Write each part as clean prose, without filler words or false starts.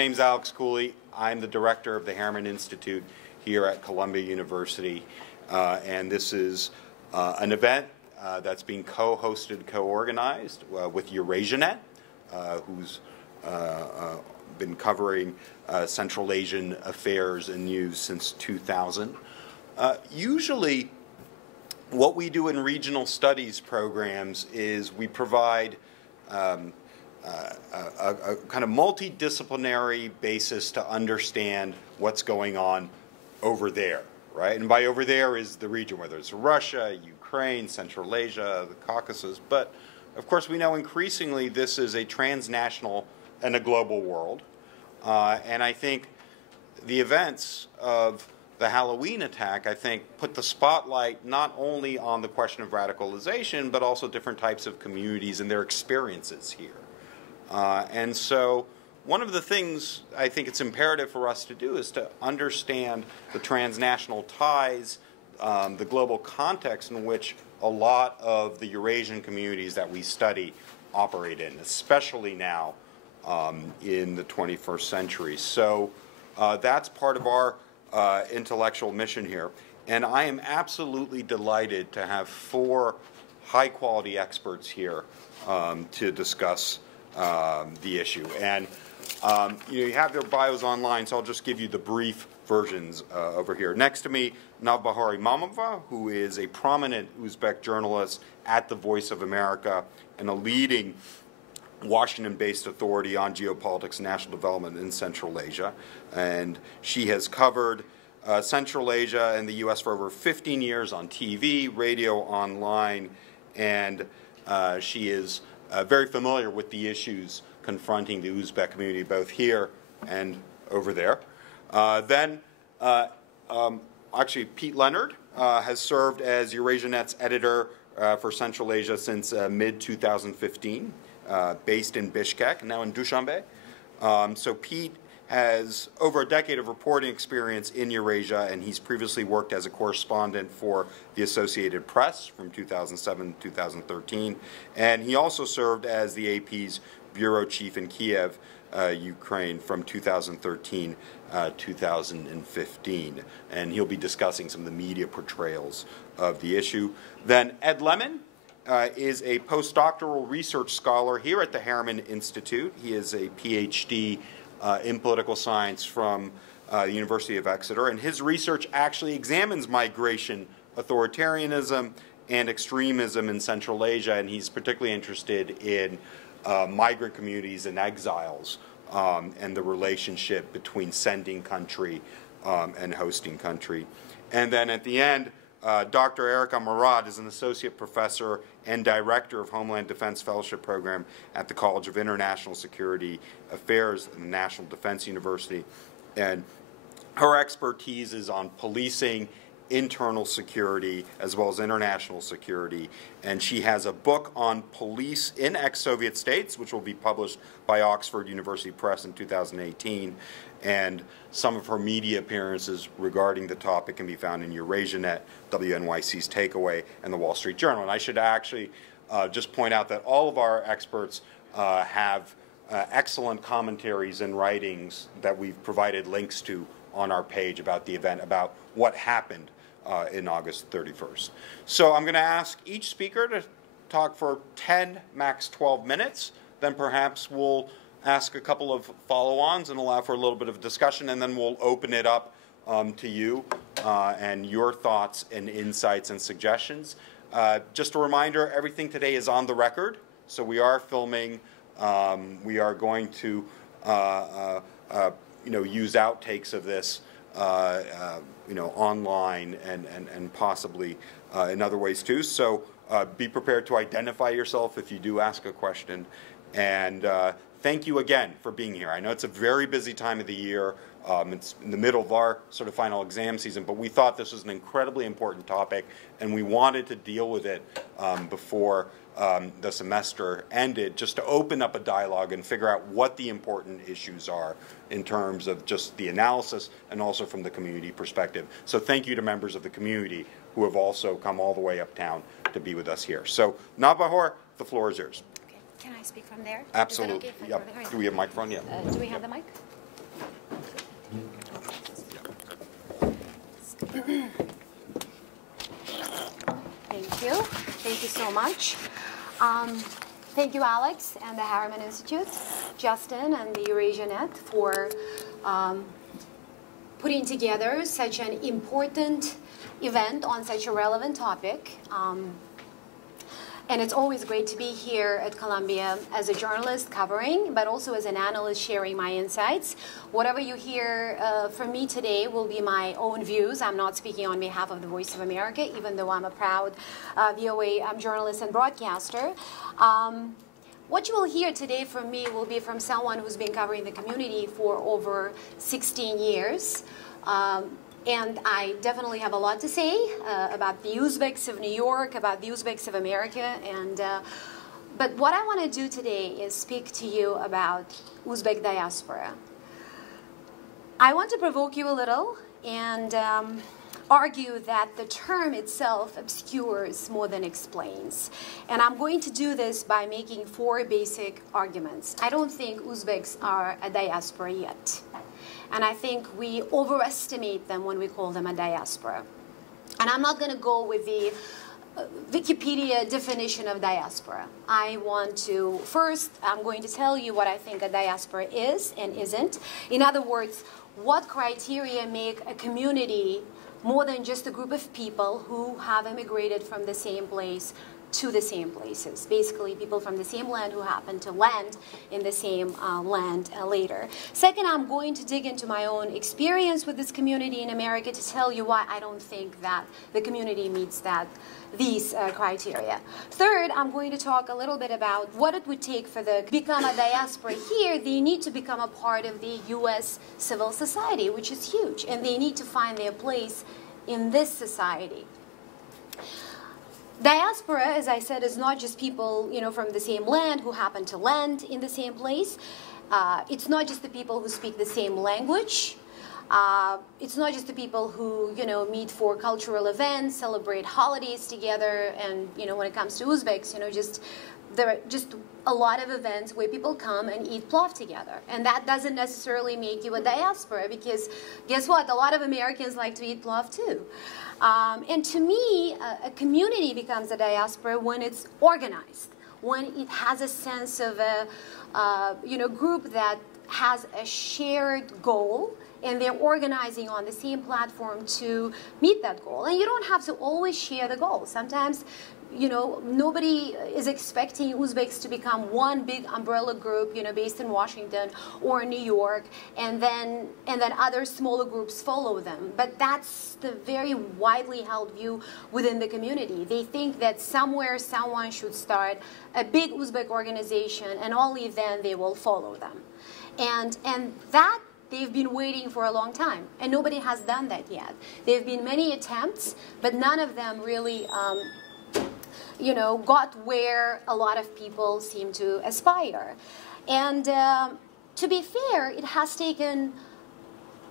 name's Alex Cooley. I'm the director of the Harriman Institute here at Columbia University. And this is an event that's being co-hosted, co-organized with EurasiaNet, who's been covering Central Asian affairs and news since 2000. Usually, what we do in regional studies programs is we provide a kind of multidisciplinary basis to understand what's going on over there, right? And by over there is the region, whether it's Russia, Ukraine, Central Asia, the Caucasus. But, of course, we know increasingly this is a transnational and a global world. And I think the events of the Halloween attack, I think, put the spotlight not only on the question of radicalization, but also different types of communities and their experiences here. And so one of the things I think it's imperative for us to do is to understand the transnational ties, the global context in which a lot of the Eurasian communities that we study operate in, especially now in the 21st century. So that's part of our intellectual mission here. And I am absolutely delighted to have 4 high-quality experts here to discuss the issue. And you have their bios online, so I'll just give you the brief versions over here. Next to me, Navbahor Imamova, who is a prominent Uzbek journalist at the Voice of America and a leading Washington-based authority on geopolitics and national development in Central Asia. And she has covered Central Asia and the U.S. for over 15 years on TV, radio, online, and she is very familiar with the issues confronting the Uzbek community, both here and over there. Actually, Pete Leonard has served as EurasiaNet's editor for Central Asia since mid-2015, based in Bishkek, now in Dushanbe. So Pete has over a decade of reporting experience in Eurasia, and he's previously worked as a correspondent for the Associated Press from 2007 to 2013. And he also served as the AP's bureau chief in Kiev, Ukraine, from 2013 2015. And he'll be discussing some of the media portrayals of the issue. Then Ed Lemon is a postdoctoral research scholar here at the Harriman Institute. He is a PhD in political science from the University of Exeter, and his research actually examines migration, authoritarianism, and extremism in Central Asia, and he's particularly interested in migrant communities and exiles and the relationship between sending country and hosting country. And then at the end, Dr. Erica Marat is an associate professor and director of Homeland Defense Fellowship Program at the College of International Security Affairs at the National Defense University. And her expertise is on policing, internal security, as well as international security. And she has a book on police in ex-Soviet states, which will be published by Oxford University Press in 2018. And some of her media appearances regarding the topic can be found in EurasiaNet, WNYC's Takeaway, and the Wall Street Journal. And I should actually just point out that all of our experts have excellent commentaries and writings that we've provided links to on our page about the event, about what happened in August 31st. So I'm going to ask each speaker to talk for 10, max 12 minutes. Then perhaps we'll ask a couple of follow-ons and allow for a little bit of discussion, and then we'll open it up to you and your thoughts and insights and suggestions. Just a reminder, everything today is on the record, so we are filming. We are going to use outtakes of this online and possibly in other ways too. So be prepared to identify yourself if you do ask a question. And thank you again for being here. I know it's a very busy time of the year. It's in the middle of our sort of final exam season, but we thought this was an incredibly important topic, and we wanted to deal with it before the semester ended, just to open up a dialogue and figure out what the important issues are in terms of just the analysis and also from the community perspective. So thank you to members of the community who have also come all the way uptown to be with us here. So Navbahor, the floor is yours. Okay. Can I speak from there? Absolutely. Okay? Yep. Do we have a microphone? Yeah. Do we have the mic? Thank you. Thank you so much. Thank you, Alex, and the Harriman Institute, Justin, and the EurasiaNet for putting together such an important event on such a relevant topic. And it's always great to be here at Columbia as a journalist covering, but also as an analyst sharing my insights. Whatever you hear from me today will be my own views. I'm not speaking on behalf of the Voice of America, even though I'm a proud VOA journalist and broadcaster. What you will hear today from me will be from someone who's been covering the community for over 16 years. And I definitely have a lot to say about the Uzbeks of New York, about the Uzbeks of America. But what I want to do today is speak to you about Uzbek diaspora. I want to provoke you a little and argue that the term itself obscures more than explains. And I'm going to do this by making 4 basic arguments. I don't think Uzbeks are a diaspora yet. And I think we overestimate them when we call them a diaspora. And I'm not going to go with the Wikipedia definition of diaspora. I want to, first, I'm going to tell you what I think a diaspora is and isn't. In other words, what criteria make a community more than just a group of people who have immigrated from the same place to the same places. Basically, people from the same land who happen to land in the same land later. Second, I'm going to dig into my own experience with this community in America to tell you why I don't think that the community meets these criteria. Third, I'm going to talk a little bit about what it would take for the become a diaspora here. They need to become a part of the U.S. civil society, which is huge, and they need to find their place in this society. Diaspora, as I said, is not just people, from the same land who happen to land in the same place. It's not just the people who speak the same language. It's not just the people who, meet for cultural events, celebrate holidays together, and, when it comes to Uzbeks, there are just a lot of events where people come and eat plov together. And that doesn't necessarily make you a diaspora, because guess what? A lot of Americans like to eat plov too. And to me, a community becomes a diaspora when it's organized, when it has a sense of a group that has a shared goal, and they're organizing on the same platform to meet that goal. And you don't have to always share the goal. Sometimes, nobody is expecting Uzbeks to become one big umbrella group, based in Washington or New York, and then other smaller groups follow them. But that's the very widely held view within the community. They think that somewhere someone should start a big Uzbek organization, and only then they will follow them. And that they've been waiting for a long time, and nobody has done that yet. There have been many attempts, but none of them really got where a lot of people seem to aspire. And to be fair, it has taken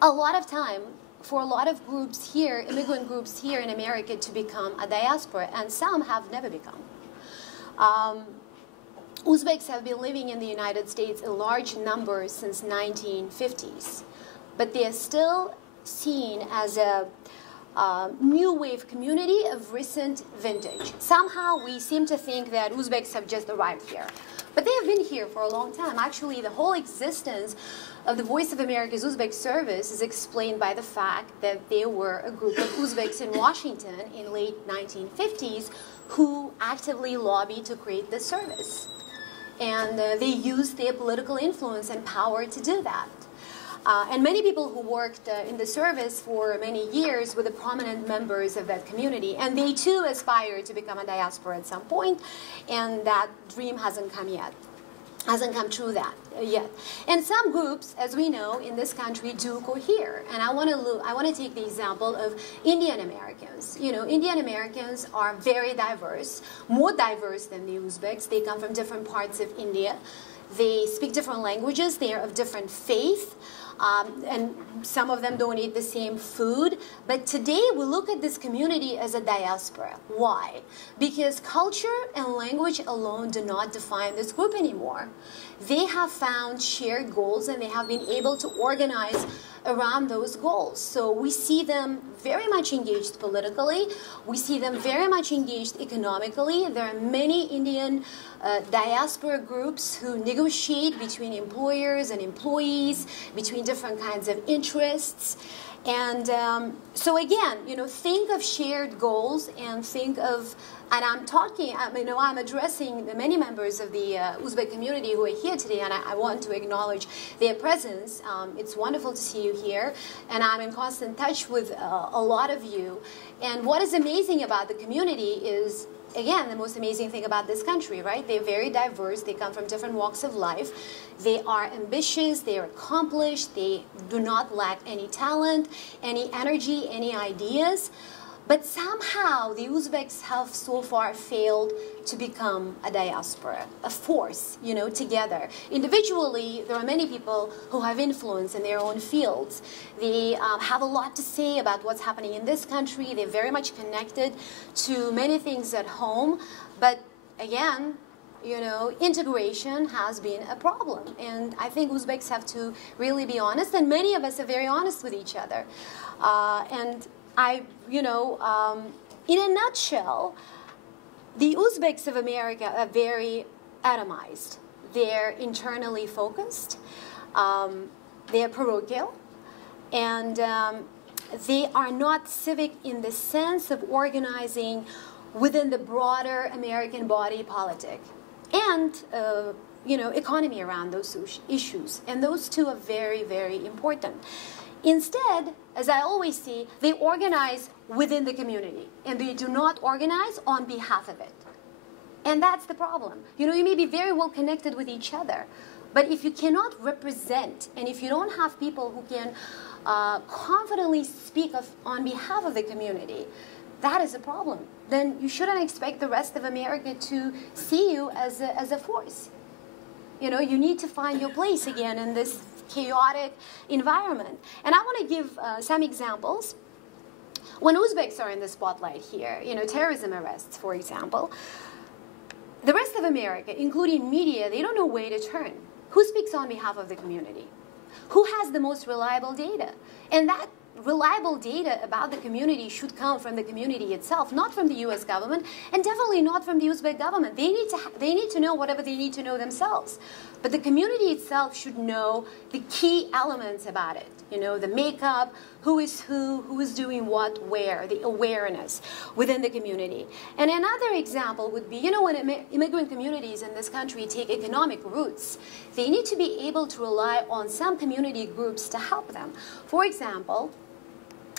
a lot of time for a lot of groups here, immigrant groups here in America, to become a diaspora, and some have never become. Uzbeks have been living in the United States in large numbers since 1950s, but they are still seen as a new wave community of recent vintage. Somehow we seem to think that Uzbeks have just arrived here, but they have been here for a long time. Actually, the whole existence of the Voice of America's Uzbek service is explained by the fact that there were a group of Uzbeks in Washington in late 1950s who actively lobbied to create this service. And they used their political influence and power to do that. And many people who worked in the service for many years were the prominent members of that community. And they too aspire to become a diaspora at some point, and that dream hasn't come yet. Hasn't come true yet. And some groups, as we know, in this country do cohere. And I want to take the example of Indian Americans. Indian Americans are very diverse, more diverse than the Uzbeks. They come from different parts of India. They speak different languages. They are of different faith. And some of them don't eat the same food. But today we look at this community as a diaspora. Why? Because culture and language alone do not define this group anymore. they have found shared goals and they have been able to organize around those goals. So we see them very much engaged politically. We see them very much engaged economically. There are many Indian diaspora groups who negotiate between employers and employees, between different kinds of interests. And so again, think of shared goals and think of, and I'm talking, I'm addressing the many members of the Uzbek community who are here today, and I want to acknowledge their presence. It's wonderful to see you here, and I'm in constant touch with a lot of you. And what is amazing about the community is, again, the most amazing thing about this country, right? They're very diverse. They come from different walks of life. They are ambitious. They are accomplished. They do not lack any talent, any energy, any ideas. But somehow the Uzbeks have so far failed to become a diaspora, a force, together. Individually, there are many people who have influence in their own fields. They have a lot to say about what's happening in this country. They're very much connected to many things at home. But again, integration has been a problem. And I think Uzbeks have to really be honest, and many of us are very honest with each other. In a nutshell, the Uzbeks of America are very atomized. They're internally focused, they're parochial, and they are not civic in the sense of organizing within the broader American body politic and economy around those issues. And those two are very, very important. Instead, as I always see, they organize within the community, and they do not organize on behalf of it. And that's the problem. You may be very well connected with each other, but if you cannot represent, and if you don't have people who can confidently speak on behalf of the community, that is a problem. Then you shouldn't expect the rest of America to see you as a force. You need to find your place again in this chaotic environment. And I want to give some examples. When Uzbeks are in the spotlight here, terrorism arrests, for example, the rest of America, including media, they don't know where to turn. Who speaks on behalf of the community? Who has the most reliable data? And that reliable data about the community should come from the community itself, not from the U.S. government, and definitely not from the Uzbek government. They need to know whatever they need to know themselves. But the community itself should know the key elements about it. The makeup, who is doing what, where, the awareness within the community. And another example would be, when immigrant communities in this country take economic roots, they need to be able to rely on some community groups to help them. For example,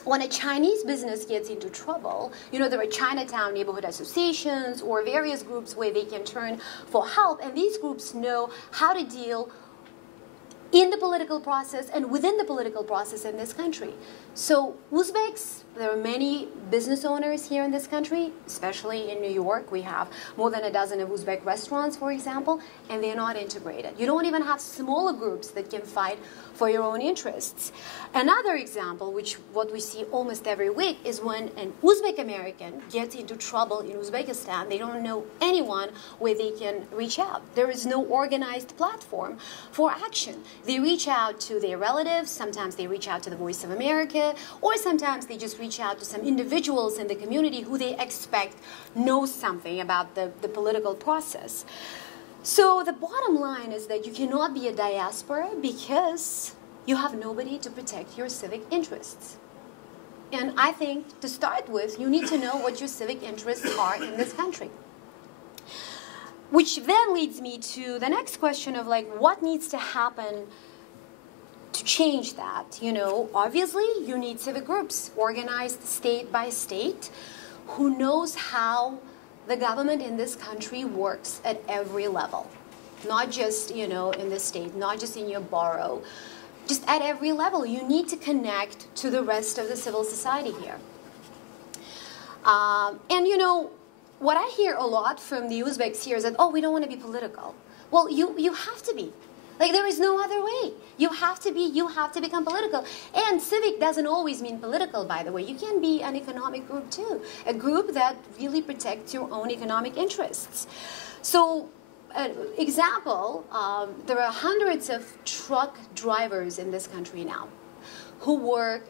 when a Chinese business gets into trouble, there are Chinatown neighborhood associations or various groups where they can turn for help, and these groups know how to deal in the political process and within the political process in this country. So Uzbeks, there are many business owners here in this country, especially in New York. We have more than a dozen of Uzbek restaurants, for example, and they're not integrated. You don't even have smaller groups that can fight for your own interests. Another example, what we see almost every week, is when an Uzbek American gets into trouble in Uzbekistan, they don't know anyone where they can reach out. There is no organized platform for action. They reach out to their relatives, sometimes they reach out to the Voice of America, or sometimes they just reach out to some individuals in the community who they expect know something about the political process. So the bottom line is that you cannot be a diaspora because you have nobody to protect your civic interests. And I think, to start with, you need to know what your civic interests are in this country. Which then leads me to the next question of, what needs to happen to change that? Obviously, you need civic groups organized state by state who knows how the government in this country works at every level. Not just, in the state, not just in your borough, just at every level. You need to connect to the rest of the civil society here. What I hear a lot from the Uzbeks here is that, we don't want to be political. Well, you have to be. There is no other way. You have to become political. And civic doesn't always mean political, by the way. You can be an economic group too. A group that really protects your own economic interests. So example, there are hundreds of truck drivers in this country now who work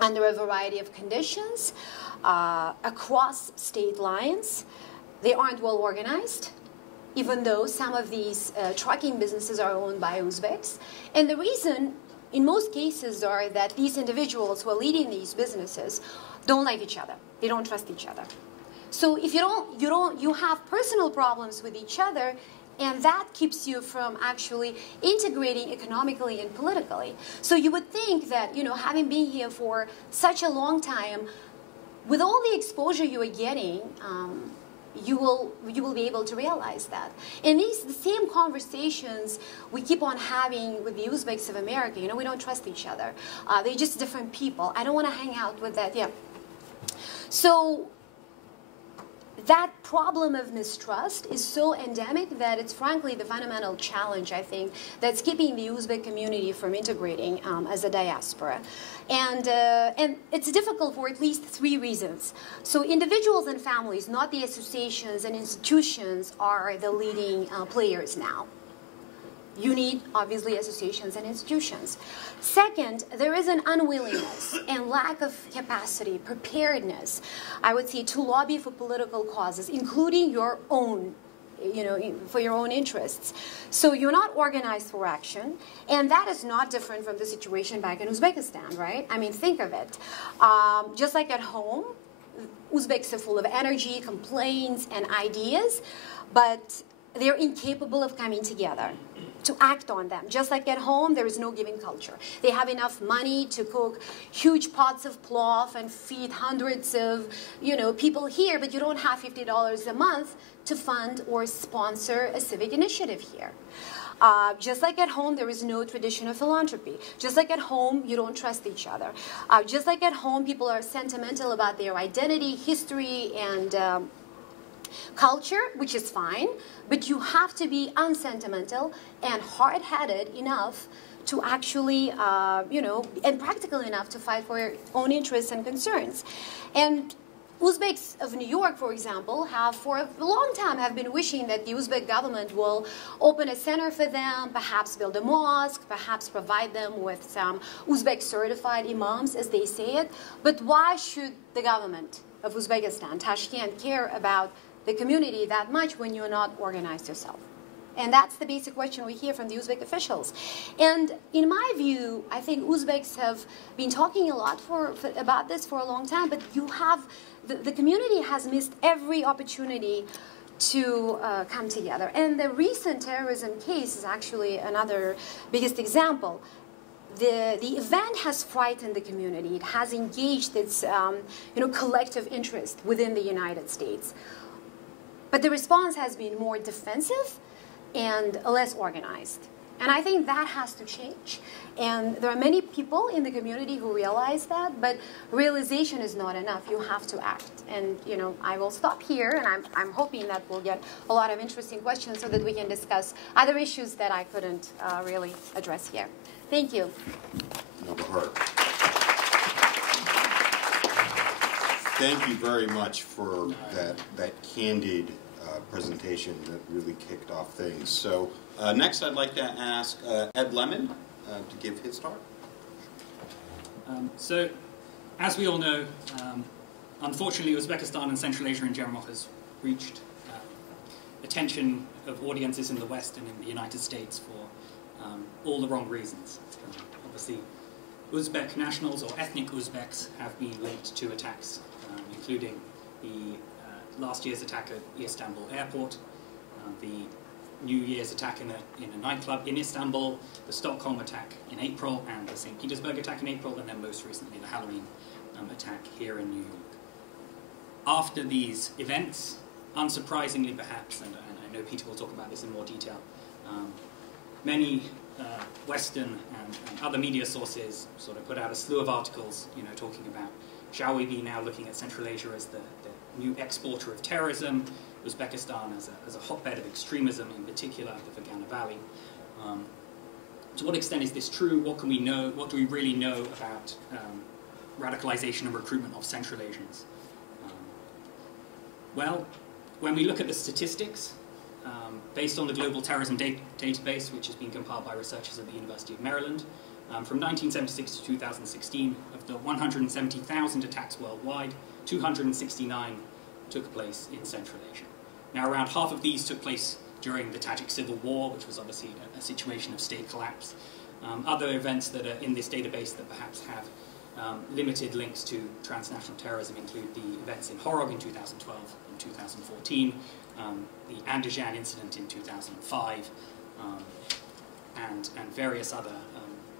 under a variety of conditions across state lines. They aren't well organized, even though some of these trucking businesses are owned by Uzbeks. And the reason, in most cases, are that these individuals who are leading these businesses don't like each other. They don't trust each other. So if you have personal problems with each other, and that keeps you from actually integrating economically and politically. So you would think that, you know, having been here for such a long time, with all the exposure you are getting, you will be able to realize that. And the same conversations we keep on having with the Uzbeks of America. You know, we don't trust each other. They're just different people. I don't want to hang out with that. Yeah. So that problem of mistrust is so endemic that it's frankly the fundamental challenge, I think, that's keeping the Uzbek community from integrating as a diaspora. And it's difficult for at least 3 reasons. So individuals and families, not the associations and institutions, are the leading players now. You need, obviously, associations and institutions. Second, there is an unwillingness and lack of capacity, preparedness, I would say, to lobby for political causes, including your own, you know, for your own interests. So you're not organized for action, and that is not different from the situation back in Uzbekistan, right? I mean, think of it. Just like at home, Uzbeks are full of energy, complaints, and ideas, but they're incapable of coming together to act on them. Just like at home, there is no giving culture. They have enough money to cook huge pots of plov and feed hundreds of, you know, people here, but you don't have $50 a month to fund or sponsor a civic initiative here. Just like at home, there is no tradition of philanthropy. Just like at home, you don't trust each other. Just like at home, people are sentimental about their identity, history, and culture, which is fine, but you have to be unsentimental and hard-headed enough to actually, you know, and practical enough to fight for your own interests and concerns. And Uzbeks of New York, for example, have for a long time have been wishing that the Uzbek government will open a center for them, perhaps build a mosque, perhaps provide them with some Uzbek certified imams, as they say it. But why should the government of Uzbekistan, Tashkent, care about the community that much when you're not organized yourself? And that's the basic question we hear from the Uzbek officials. And in my view, I think Uzbeks have been talking a lot about this for a long time, but you have, the community has missed every opportunity to come together. And the recent terrorism case is actually another biggest example. The event has frightened the community. It has engaged its you know, collective interest within the United States. But the response has been more defensive and less organized. And I think that has to change. And there are many people in the community who realize that, but realization is not enough. You have to act. And, you know, I will stop here, and I'm hoping that we'll get a lot of interesting questions so that we can discuss other issues that I couldn't really address here. Thank you. Navbahor. Thank you very much for that candid presentation that really kicked off things. So next I'd like to ask Ed Lemon to give his talk. So, as we all know, unfortunately Uzbekistan and Central Asia in general has reached attention of audiences in the West and in the United States for all the wrong reasons. Obviously, Uzbek nationals or ethnic Uzbeks have been linked to attacks, including the last year's attack at Istanbul airport, the New Year's attack in a nightclub in Istanbul, the Stockholm attack in April, and the St. Petersburg attack in April, and then most recently the Halloween attack here in New York. After these events, unsurprisingly perhaps, and I know Peter will talk about this in more detail, many Western and other media sources sort of put out a slew of articles, you know, talking about, shall we be now looking at Central Asia as the new exporter of terrorism, Uzbekistan as a hotbed of extremism, in particular the Fergana Valley. To what extent is this true? What can we know? What do we really know about radicalization and recruitment of Central Asians? Well, when we look at the statistics, based on the Global Terrorism Database, which has been compiled by researchers at the University of Maryland, from 1976 to 2016, of the 170,000 attacks worldwide, 269 took place in Central Asia. Now, around half of these took place during the Tajik Civil War, which was obviously a situation of state collapse. Other events that are in this database that perhaps have limited links to transnational terrorism include the events in Horog in 2012 and 2014, the Andijan incident in 2005, and various other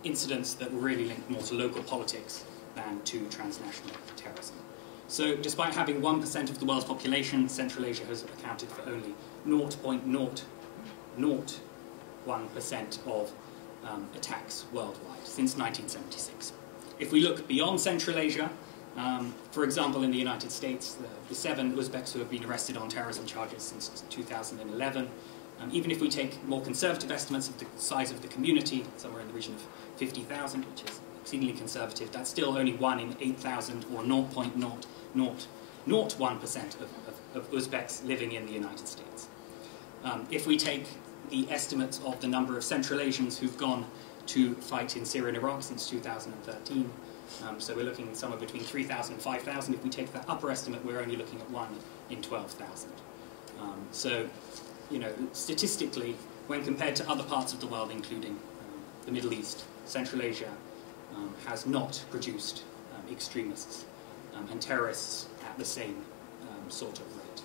incidents that were really linked more to local politics than to transnational terrorism. So despite having 1% of the world's population, Central Asia has accounted for only 0.001% of attacks worldwide since 1976. If we look beyond Central Asia, for example, in the United States, the 7 Uzbeks who have been arrested on terrorism charges since 2011, even if we take more conservative estimates of the size of the community, somewhere in the region of 50,000, which is exceedingly conservative, that's still only 1 in 8,000, or 0.001% of Uzbeks living in the United States. If we take the estimates of the number of Central Asians who've gone to fight in Syria and Iraq since 2013, so we're looking somewhere between 3,000 and 5,000. If we take that upper estimate, we're only looking at 1 in 12,000. So, you know, statistically, when compared to other parts of the world, including the Middle East, Central Asia has not produced extremists and terrorists at the same sort of rate.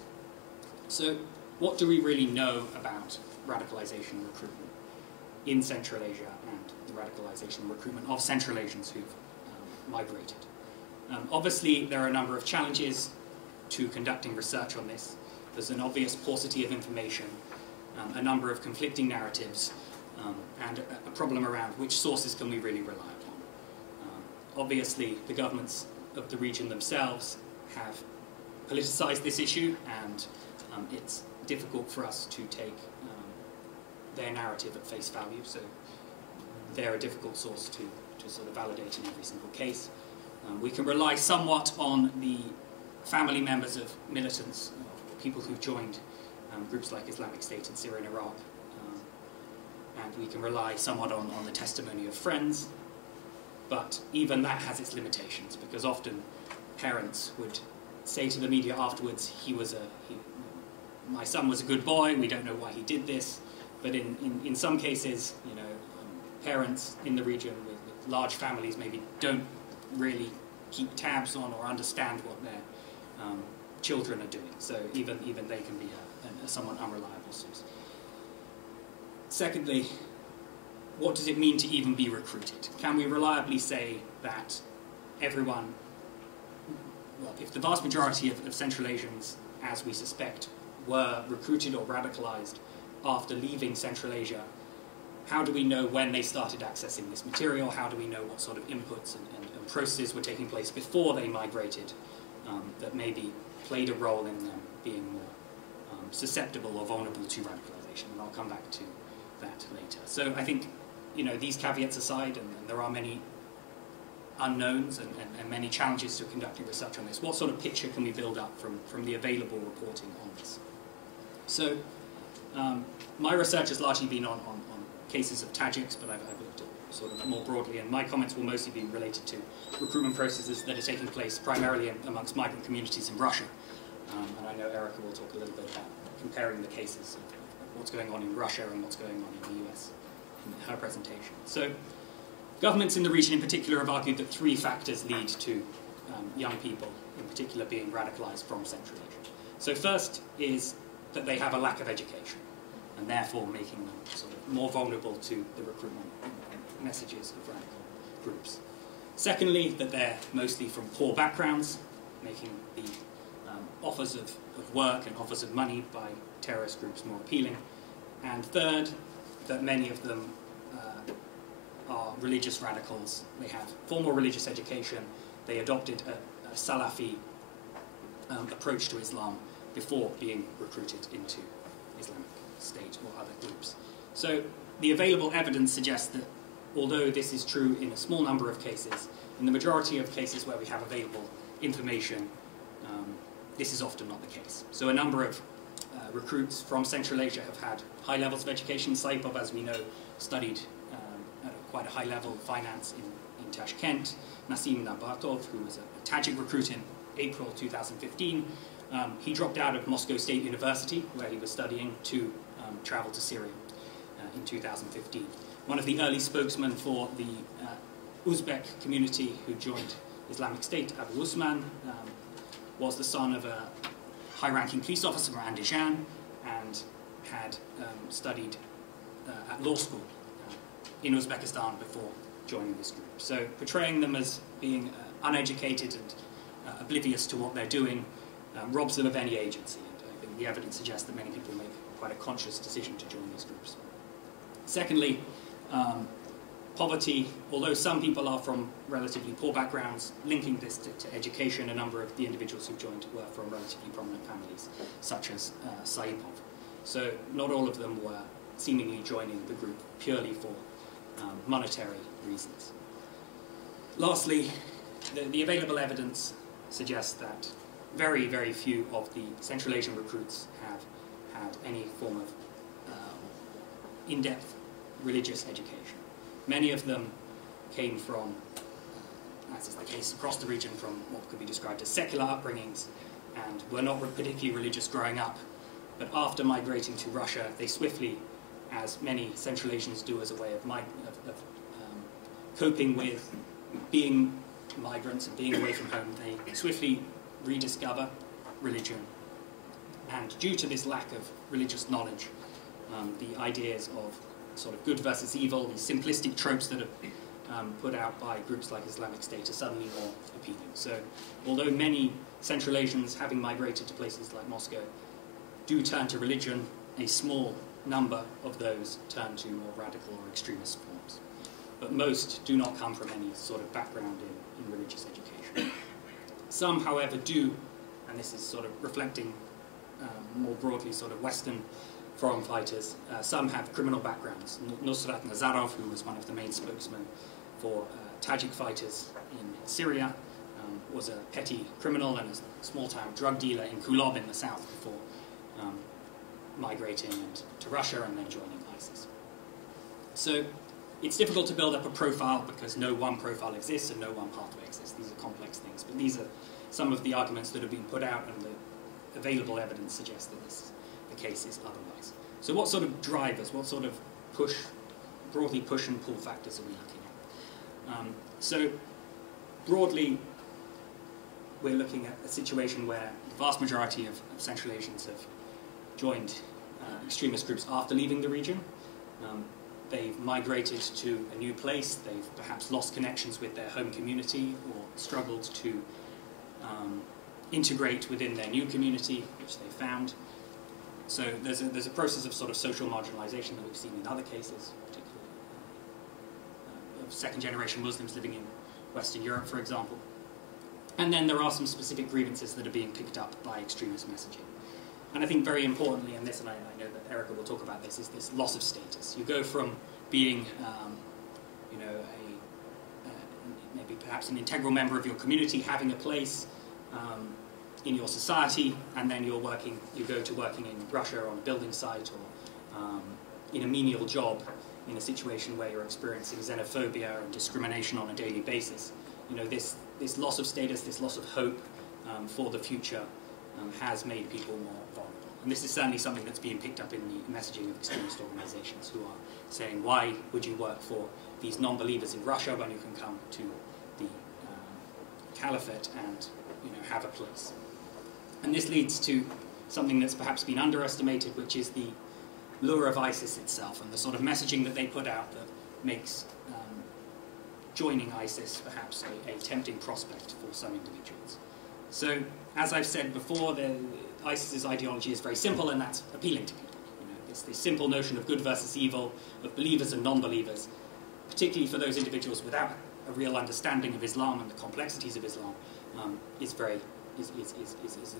So, what do we really know about radicalization recruitment in Central Asia and the radicalization recruitment of Central Asians who've migrated? Obviously, there are a number of challenges to conducting research on this. There's an obvious paucity of information, a number of conflicting narratives, and a problem around which sources can we really rely upon. Obviously, the governments of the region themselves have politicized this issue, and it's difficult for us to take their narrative at face value, so they're a difficult source to sort of validate in every single case. We can rely somewhat on the family members of militants, people who've joined groups like Islamic State in Syria and Iraq, and we can rely somewhat on the testimony of friends, but even that has its limitations, because often parents would say to the media afterwards, my son was a good boy, we don't know why he did this, but in some cases, you know, parents in the region with large families maybe don't really keep tabs on or understand what their children are doing, so even they can be a somewhat unreliable source. Secondly, what does it mean to even be recruited? Can we reliably say that everyone, well, if the vast majority of Central Asians, as we suspect, were recruited or radicalized after leaving Central Asia, how do we know when they started accessing this material? How do we know what sort of inputs and processes were taking place before they migrated that maybe played a role in them being more susceptible or vulnerable to radicalization? And I'll come back to that later. So I think, you know, these caveats aside, and there are many unknowns and many challenges to conducting research on this, what sort of picture can we build up from the available reporting on this? So my research has largely been on cases of Tajiks, but I've looked at sort of more broadly, and my comments will mostly be related to recruitment processes that are taking place primarily amongst migrant communities in Russia. And I know Erica will talk a little bit about comparing the cases of what's going on in Russia and what's going on in the US in her presentation. So governments in the region in particular have argued that 3 factors lead to young people in particular being radicalized from Central Asia. So first is that they have a lack of education, and therefore making them sort of more vulnerable to the recruitment messages of radical groups. Secondly, that they're mostly from poor backgrounds, making the offers of work and offers of money by terrorist groups more appealing. And third, that many of them are religious radicals. They have formal religious education. They adopted a Salafi approach to Islam before being recruited into Islamic State or other groups. So the available evidence suggests that although this is true in a small number of cases, in the majority of cases where we have available information, this is often not the case. So a number of recruits from Central Asia have had high levels of education. Saipov, as we know, studied at quite a high level finance in Tashkent. Nasim Navbahor, who was a Tajik recruit in April 2015, he dropped out of Moscow State University, where he was studying, to travel to Syria in 2015. One of the early spokesmen for the Uzbek community who joined Islamic State, Abu Usman, was the son of a high-ranking police officer from Andijan and had studied at law school in Uzbekistan before joining this group. So portraying them as being uneducated and oblivious to what they're doing robs them of any agency. And I think the evidence suggests that many people make quite a conscious decision to join these groups. Secondly, poverty, although some people are from relatively poor backgrounds, linking this to education, a number of the individuals who joined were from relatively prominent families, such as Saipov. So not all of them were seemingly joining the group purely for monetary reasons. Lastly, the available evidence suggests that very, very few of the Central Asian recruits have had any form of in-depth religious education. Many of them came from, as is the case across the region, from what could be described as secular upbringings and were not particularly religious growing up. But after migrating to Russia, they swiftly, as many Central Asians do as a way of coping with being migrants and being away from home, they swiftly rediscover religion. And due to this lack of religious knowledge, the ideas of sort of good versus evil, these simplistic tropes that are put out by groups like Islamic State are suddenly more appealing. So although many Central Asians, having migrated to places like Moscow, do turn to religion, a small number of those turn to more radical or extremist forms. But most do not come from any sort of background in religious education. Some, however, do, and this is sort of reflecting more broadly sort of Western foreign fighters, some have criminal backgrounds. Nusrat Nazarov, who was one of the main spokesmen for Tajik fighters in Syria, was a petty criminal and a small-town drug dealer in Kulob in the south before migrating to Russia and then joining ISIS. So it's difficult to build up a profile because no one profile exists and no one pathway exists. These are complex things, but these are some of the arguments that have been put out, and the available evidence suggests that the case is otherwise. So what sort of drivers, what sort of broadly push and pull factors are we looking at? So broadly, we're looking at a situation where the vast majority of Central Asians have joined extremist groups after leaving the region. They've migrated to a new place, they've perhaps lost connections with their home community or struggled to integrate within their new community, which they found. So there's a process of sort of social marginalization that we've seen in other cases, particularly of second-generation Muslims living in Western Europe, for example. And then there are some specific grievances that are being picked up by extremist messaging. And I think very importantly in this, and I know that Erica will talk about this, is this loss of status. You go from being, maybe perhaps an integral member of your community, having a place in your society, and then you go to working in Russia on a building site or in a menial job in a situation where you're experiencing xenophobia and discrimination on a daily basis. You know, this loss of status, this loss of hope for the future has made people more vulnerable. And this is certainly something that's being picked up in the messaging of extremist organizations who are saying, why would you work for these non-believers in Russia when you can come to the caliphate and have a place? And this leads to something that's perhaps been underestimated, which is the lure of ISIS itself and the sort of messaging that they put out that makes joining ISIS perhaps a tempting prospect for some individuals. So, as I've said before, ISIS's ideology is very simple, and that's appealing to people. It's this simple notion of good versus evil, of believers and non-believers, particularly for those individuals without a real understanding of Islam and the complexities of Islam, is an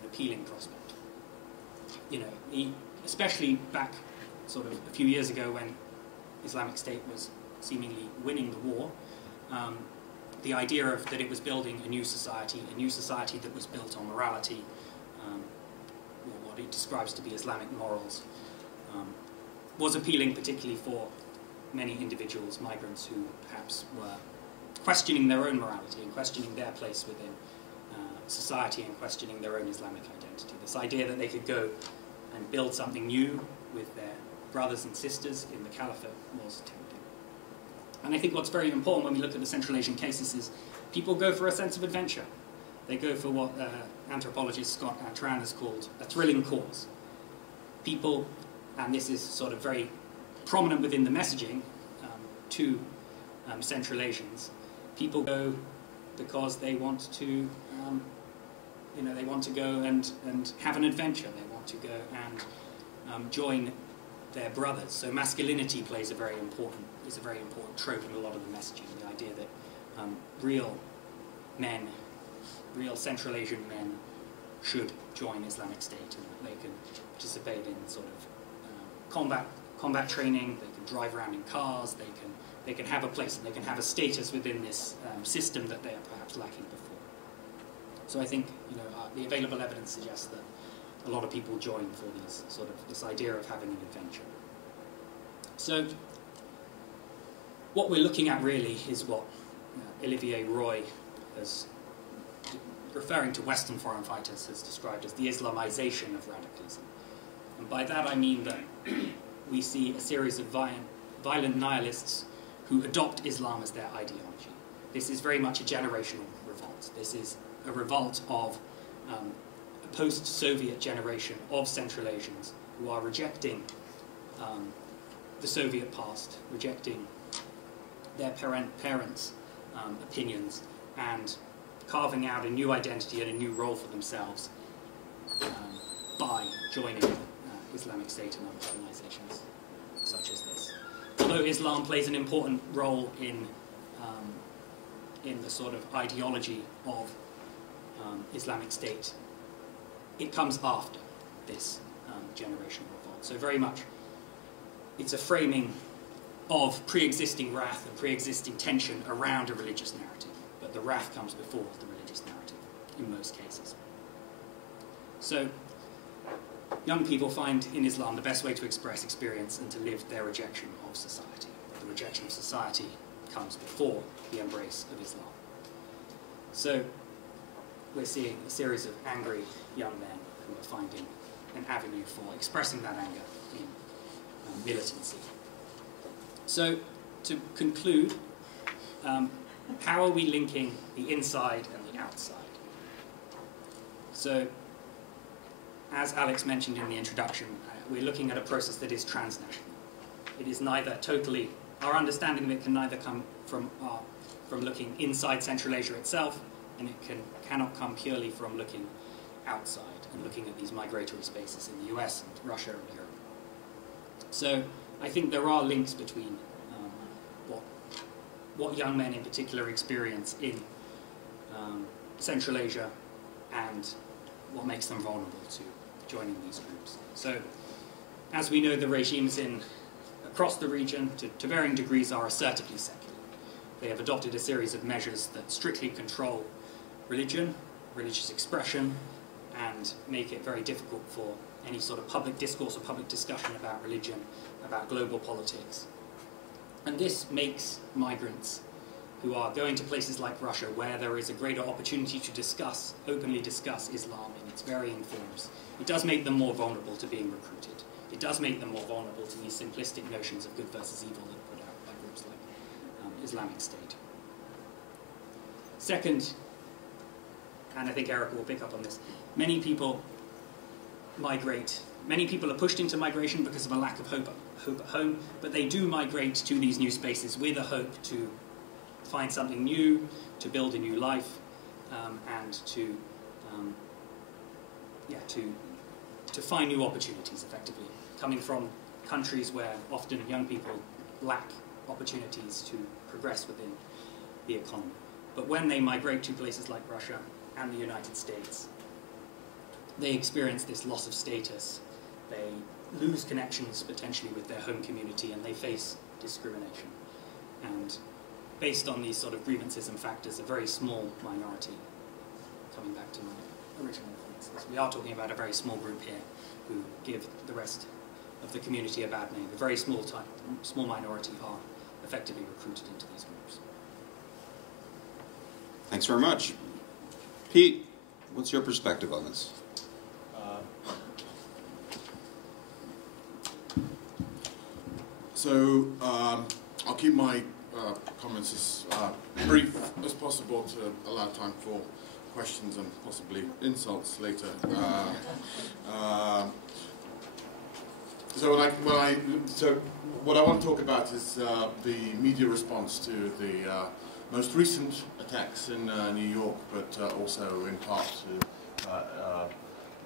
appealing prospect. Especially back sort of a few years ago when Islamic State was seemingly winning the war, the idea of that it was building a new society that was built on morality, or what it it describes to be Islamic morals, was appealing particularly for many individuals, migrants, who perhaps were questioning their own morality and questioning their place within society and questioning their own Islamic identity. This idea that they could go and build something new with their brothers and sisters in the caliphate was tempting. And I think what's very important when we look at the Central Asian cases is people go for a sense of adventure. They go for what anthropologist Scott Atran has called a thrilling cause. People, and this is sort of very prominent within the messaging to Central Asians, people go because they want to, they want to go and have an adventure. They want to go and join their brothers. So masculinity is a very important trope in a lot of the messaging. The idea that real men, real Central Asian men, should join Islamic State and that they can participate in sort of combat training. They can drive around in cars. They can have a place and they can have a status within this system that they are perhaps lacking before. So I think the available evidence suggests that a lot of people join for this idea of having an adventure. So what we're looking at really is what Olivier Roy, has, referring to Western foreign fighters, has described as the Islamization of radicalism. And by that I mean that we see a series of violent nihilists who adopt Islam as their ideology. This is very much a generational revolt. This is a revolt of a post-Soviet generation of Central Asians who are rejecting the Soviet past, rejecting their parents' opinions, and carving out a new identity and a new role for themselves by joining Islamic State and other organizations such as this. Although Islam plays an important role in the sort of ideology of Islamic State, it comes after this generational revolt. So very much it's a framing of pre-existing wrath and pre-existing tension around a religious narrative, but the wrath comes before the religious narrative in most cases. So young people find in Islam the best way to express experience and to live their rejection of society. The rejection of society comes before the embrace of Islam. So we're seeing a series of angry young men who are finding an avenue for expressing that anger in militancy. So to conclude, how are we linking the inside and the outside? So as Alex mentioned in the introduction, we're looking at a process that is transnational. It is neither totally, our understanding of it can neither come from looking inside Central Asia itself, and it cannot come purely from looking outside and looking at these migratory spaces in the US and Russia and Europe. So I think there are links between what young men in particular experience in Central Asia and what makes them vulnerable to joining these groups. So as we know, the regimes across the region, to varying degrees, are assertively secular. They have adopted a series of measures that strictly control religion, religious expression, and make it very difficult for any sort of public discourse or public discussion about religion, about global politics. And this makes migrants who are going to places like Russia, where there is a greater opportunity to openly discuss Islam in its varying forms, it does make them more vulnerable to being recruited. It does make them more vulnerable to these simplistic notions of good versus evil that are put out by groups like Islamic State. Second, and I think Erica will pick up on this, many people migrate. Many people are pushed into migration because of a lack of hope at home, but they do migrate to these new spaces with a hope to find something new, to build a new life, and to find new opportunities, effectively, coming from countries where often young people lack opportunities to progress within the economy. But when they migrate to places like Russia and the United States, they experience this loss of status. They lose connections potentially with their home community, and they face discrimination. And based on these sort of grievances and factors, a very small minority, coming back to my original points, we are talking about a very small group here, who give the rest of the community a bad name. A very small minority are effectively recruited into these groups. Thanks very much. Pete, what's your perspective on this? I'll keep my comments as brief as possible to allow time for questions and possibly insults later. So what I want to talk about is the media response to the most recent attacks in New York, but also in part to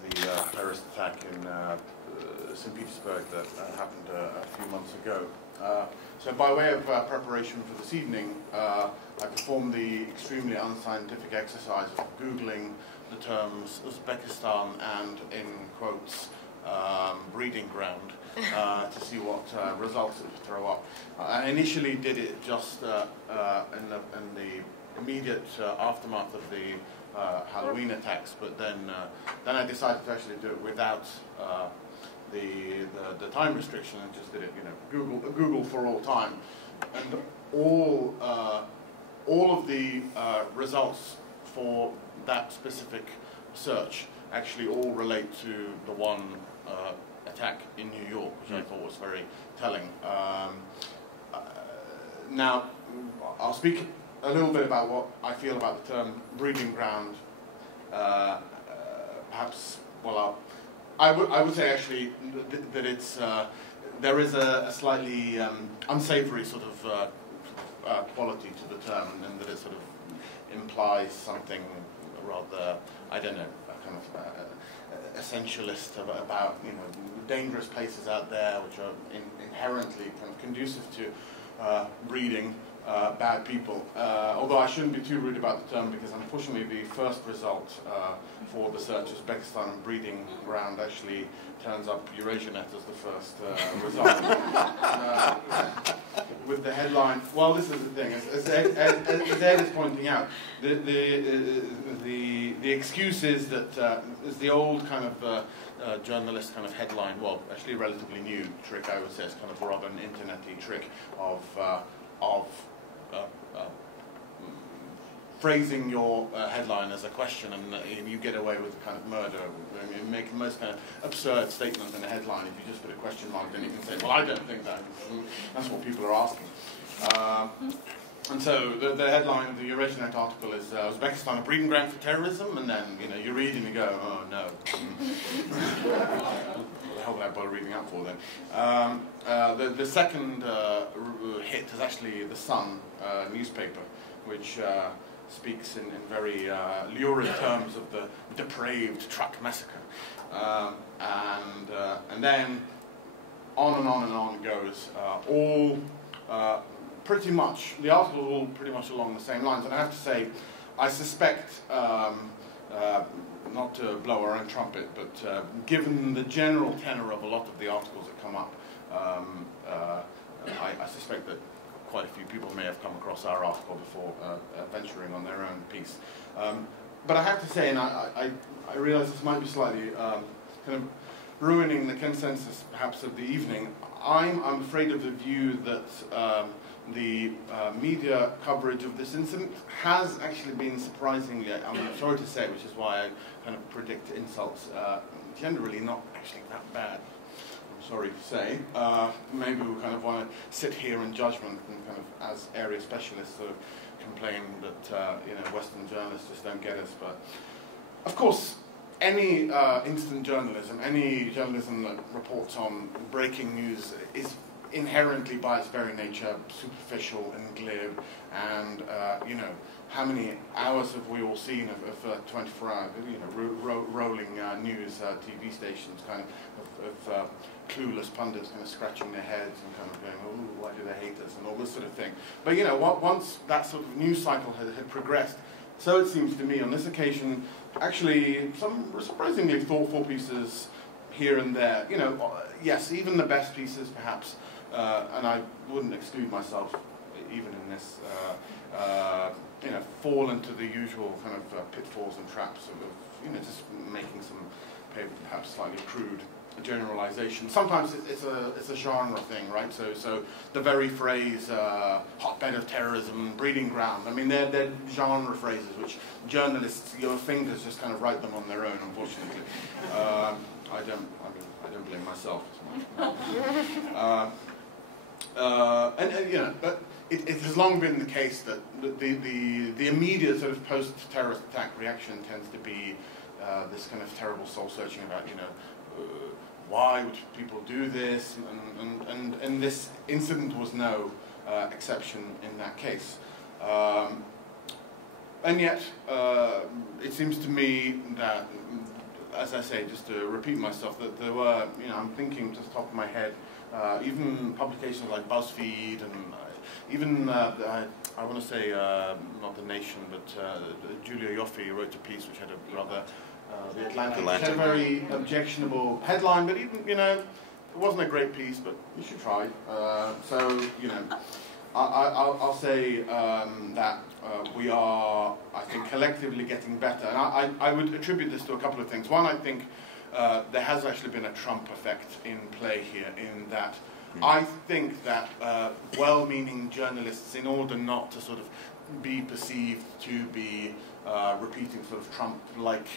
the terrorist attack in St. Petersburg that happened a few months ago. So by way of preparation for this evening, I performed the extremely unscientific exercise of Googling the terms Uzbekistan and, in quotes, breeding ground to see what results it would throw up. I initially did it just in the immediate aftermath of the Halloween attacks, but then I decided to actually do it without the time restriction and just did it, Google for all time, and all of the results for that specific search actually all relate to the one attack in New York, which I thought was very telling. Now, I'll speak a little bit about what I feel about the term breeding ground. Perhaps, well, I would say actually that it's there is a slightly unsavory sort of quality to the term, and that it sort of implies something rather, I don't know, kind of essentialist about dangerous places out there which are inherently kind of conducive to breeding bad people. Although I shouldn't be too rude about the term, because unfortunately the first result for the search Uzbekistan and breeding ground actually turns up EurasiaNet as the first result. With the headline, well, this is the thing, as Ed is pointing out, the excuse is that is the old kind of journalist kind of headline, well, actually a relatively new trick, I would say. It's kind of rather an internet-y trick of phrasing your headline as a question, and you get away with kind of murder. You make the most kind of absurd statement in a headline if you just put a question mark, then you can say, well, I don't think that. That's what people are asking. And so the headline of the EurasiaNet article is Uzbekistan a breeding ground for terrorism, and then you read and you go, oh no. What the hell would I bother reading that for then? The second hit is actually the Sun newspaper, which speaks in very lurid terms of the depraved truck massacre, and then on and on and on it goes. All pretty much, the article is all pretty much along the same lines, and I have to say, I suspect, not to blow our own trumpet, but given the general tenor of a lot of the articles that come up, I suspect that quite a few people may have come across our article before venturing on their own piece. But I have to say, and I realize this might be slightly kind of ruining the consensus perhaps of the evening, I'm afraid of the view that the media coverage of this incident has actually been surprisingly, I'm sorry to say, which is why I kind of predict insults, generally not actually that bad. I'm sorry to say. Maybe we kind of want to sit here in judgment and kind of, as area specialists, sort of complain that Western journalists just don't get us. But of course, any instant journalism, any journalism that reports on breaking news is inherently, by its very nature, superficial and glib, and how many hours have we all seen of 24-hour, rolling news TV stations, kind of clueless pundits kind of scratching their heads and kind of going, oh, why do they hate us, and all this sort of thing. But once that sort of news cycle had progressed, so it seems to me on this occasion, actually some surprisingly thoughtful pieces here and there. Yes, even the best pieces perhaps. And I wouldn't exclude myself even in this, fall into the usual kind of pitfalls and traps of just making some perhaps slightly crude generalization. Sometimes it's a genre thing, right? So the very phrase hotbed of terrorism, breeding ground. I mean, they're genre phrases which journalists, your fingers just kind of write them on their own. Unfortunately, I don't blame myself as much. And you know, but it has long been the case that the immediate sort of post-terrorist attack reaction tends to be this kind of terrible soul-searching about, you know, why would people do this? And this incident was no exception in that case. And yet, it seems to me that, as I say, just to repeat myself, that there were, you know, I'm thinking just top of my head, even publications like BuzzFeed and even, I want to say, not The Nation, but Julia Ioffe wrote a piece which had a rather, The Atlantic, which had a very objectionable headline, but even, you know, it wasn't a great piece, but you should try. So, you know, I'll say that we are, I think, collectively getting better. And I would attribute this to a couple of things. One, I think there has actually been a Trump effect in play here, in that I think that well-meaning journalists, in order not to sort of be perceived to be repeating sort of Trump-like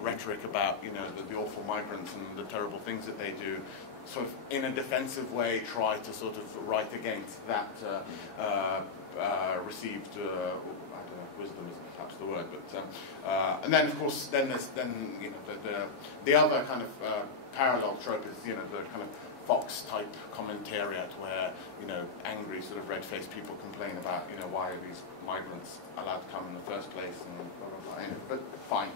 rhetoric about, you know, the awful migrants and the terrible things that they do, sort of in a defensive way try to sort of write against that received, I don't know, wisdom isn't perhaps the word, but and then of course then there's you know the other kind of parallel trope is, you know, the kind of Fox type commentariat where, you know, angry sort of red-faced people complain about, you know, why are these migrants allowed to come in the first place and blah blah blah. Anyway, but fine,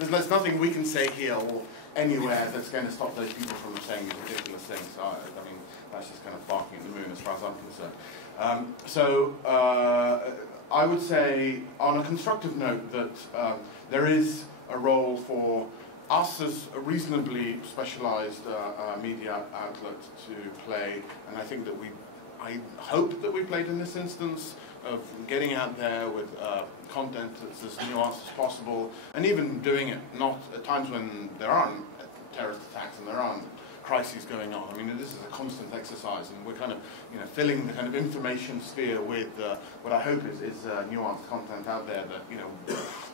there's nothing we can say here or anywhere that's going to stop those people from saying these ridiculous things. So, I mean, that's just kind of barking at the moon as far as I'm concerned. So I would say, on a constructive note, that there is a role for us as a reasonably specialized media outlet to play, and I think that I hope that we played in this instance of getting out there with content that's as nuanced as possible, and even doing it not at times when there aren't terrorist attacks and there aren't crises going on. I mean, this is a constant exercise, and we're kind of, you know, filling the kind of information sphere with what I hope is nuanced content out there that, you know,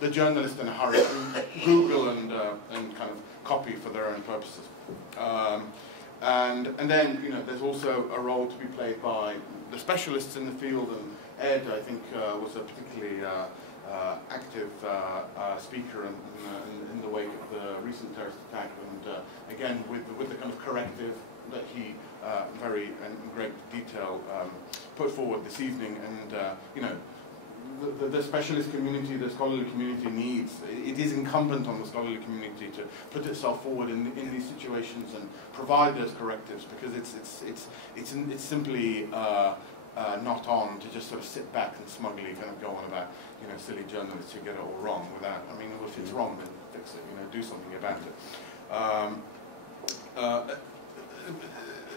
the journalist in a hurry Google and kind of copy for their own purposes. And then, you know, there's also a role to be played by the specialists in the field, and Ed, I think, was a particularly active speaker in the wake of the recent terrorist attack, and again with the kind of corrective that he very in great detail put forward this evening. And you know, the specialist community, the scholarly community needs, it is incumbent on the scholarly community to put itself forward in these situations and provide those correctives, because it's simply not on to just sort of sit back and smugly kind of go on about, you know, silly journalists who get it all wrong without, I mean, if it's wrong, then fix it, you know, do something about it.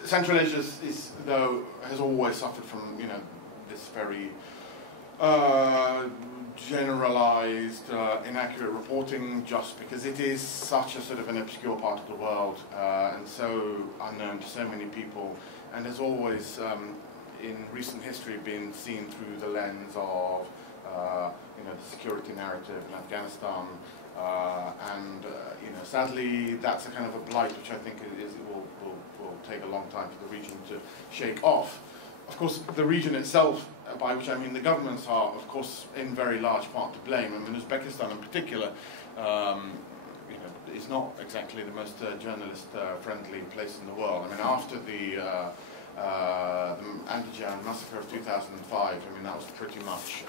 Central Asia though, has always suffered from, you know, this very generalized, inaccurate reporting, just because it is such a sort of an obscure part of the world, and so unknown to so many people, and has always in recent history been seen through the lens of you know, the security narrative in Afghanistan, and you know, sadly that's a kind of a blight which I think will take a long time for the region to shake off. Of course, the region itself, by which I mean the governments, are of course in very large part to blame. I mean, Uzbekistan in particular, you know, is not exactly the most journalist-friendly place in the world. I mean, after the Andijan massacre of 2005, I mean, that was pretty much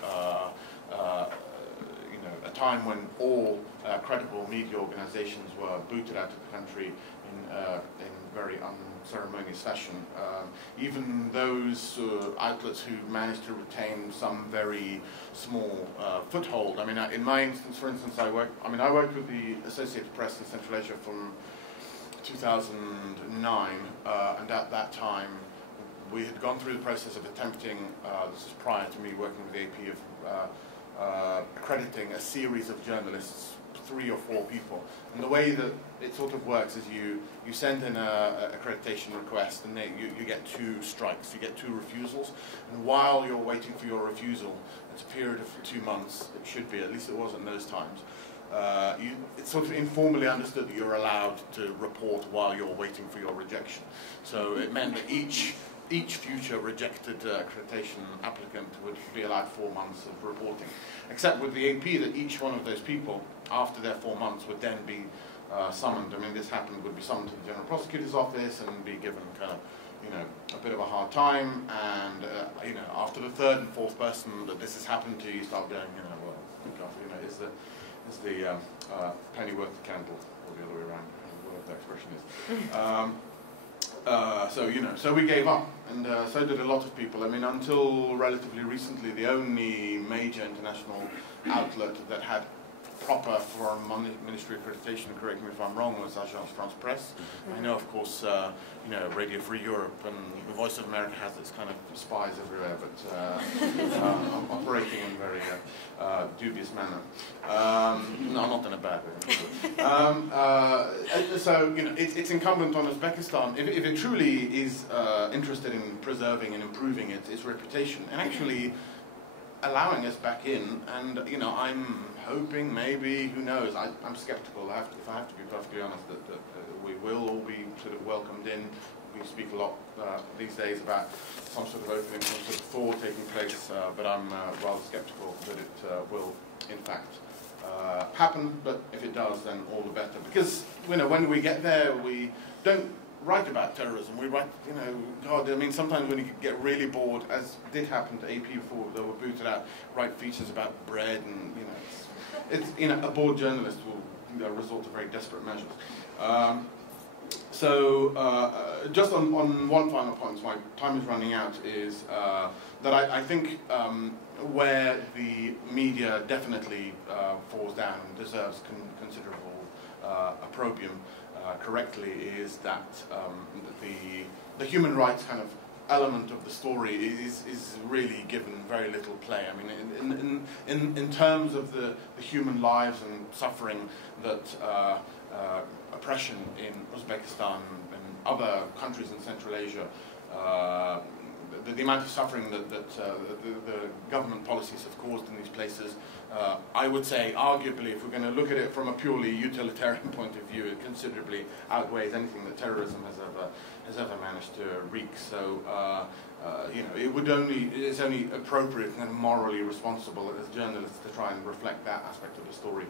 you know, a time when all credible media organizations were booted out of the country in very unceremonious fashion. Even those outlets who managed to retain some very small foothold. I mean, in my instance, for instance, I worked with the Associated Press in Central Asia from 2009, and at that time we had gone through the process of attempting, this is prior to me working with the AP, of accrediting a series of journalists 3 or 4 people. And the way that it sort of works is you send in a accreditation request, and you get 2 strikes, you get 2 refusals, and while you're waiting for your refusal, it's a period of 2 months, it should be, at least it was in those times, it's sort of informally understood that you're allowed to report while you're waiting for your rejection. So it meant that each future rejected accreditation applicant would be allowed 4 months of reporting, except with the AP that each one of those people, after their 4 months, would then be summoned. I mean, this happened, would be summoned to the General Prosecutor's Office and be given kind of, a bit of a hard time, and, after the 3rd and 4th person that this has happened to, you start going, well, is the penny worth the candle, or the other way around, whatever the expression is. So we gave up, and so did a lot of people. I mean, until relatively recently, the only major international outlet that had proper Foreign Ministry accreditation, correct me if I'm wrong, was Agence France Presse. I know, of course, Radio Free Europe and the Voice of America has its kind of spies everywhere, but operating in a very dubious manner. No, not in a bad way. So, it's incumbent on Uzbekistan, if it truly is interested in preserving and improving its reputation, and actually allowing us back in, and I'm hoping, maybe, who knows, I'm skeptical, if I have to be perfectly honest, that we will all be sort of welcomed in. We speak a lot these days about some sort of opening, some sort of thaw taking place, but I'm rather skeptical that it will, in fact, happen. But if it does, then all the better. Because, when we get there, we don't write about terrorism. We write, God, I mean, sometimes when you get really bored, as did happen to AP before they were booted out, write features about bread, and, it's a bored journalist will resort to very desperate measures. Just on one final point, so my time is running out, is that I think where the media definitely falls down and deserves considerable opprobrium correctly is that the human rights kind of element of the story is really given very little play. I mean, in terms of the human lives and suffering that oppression in Uzbekistan and other countries in Central Asia, the amount of suffering that the government policies have caused in these places, I would say, arguably, if we're going to look at it from a purely utilitarian point of view, it considerably outweighs anything that terrorism has ever managed to wreak. So, it's only appropriate and morally responsible as journalists to try and reflect that aspect of the story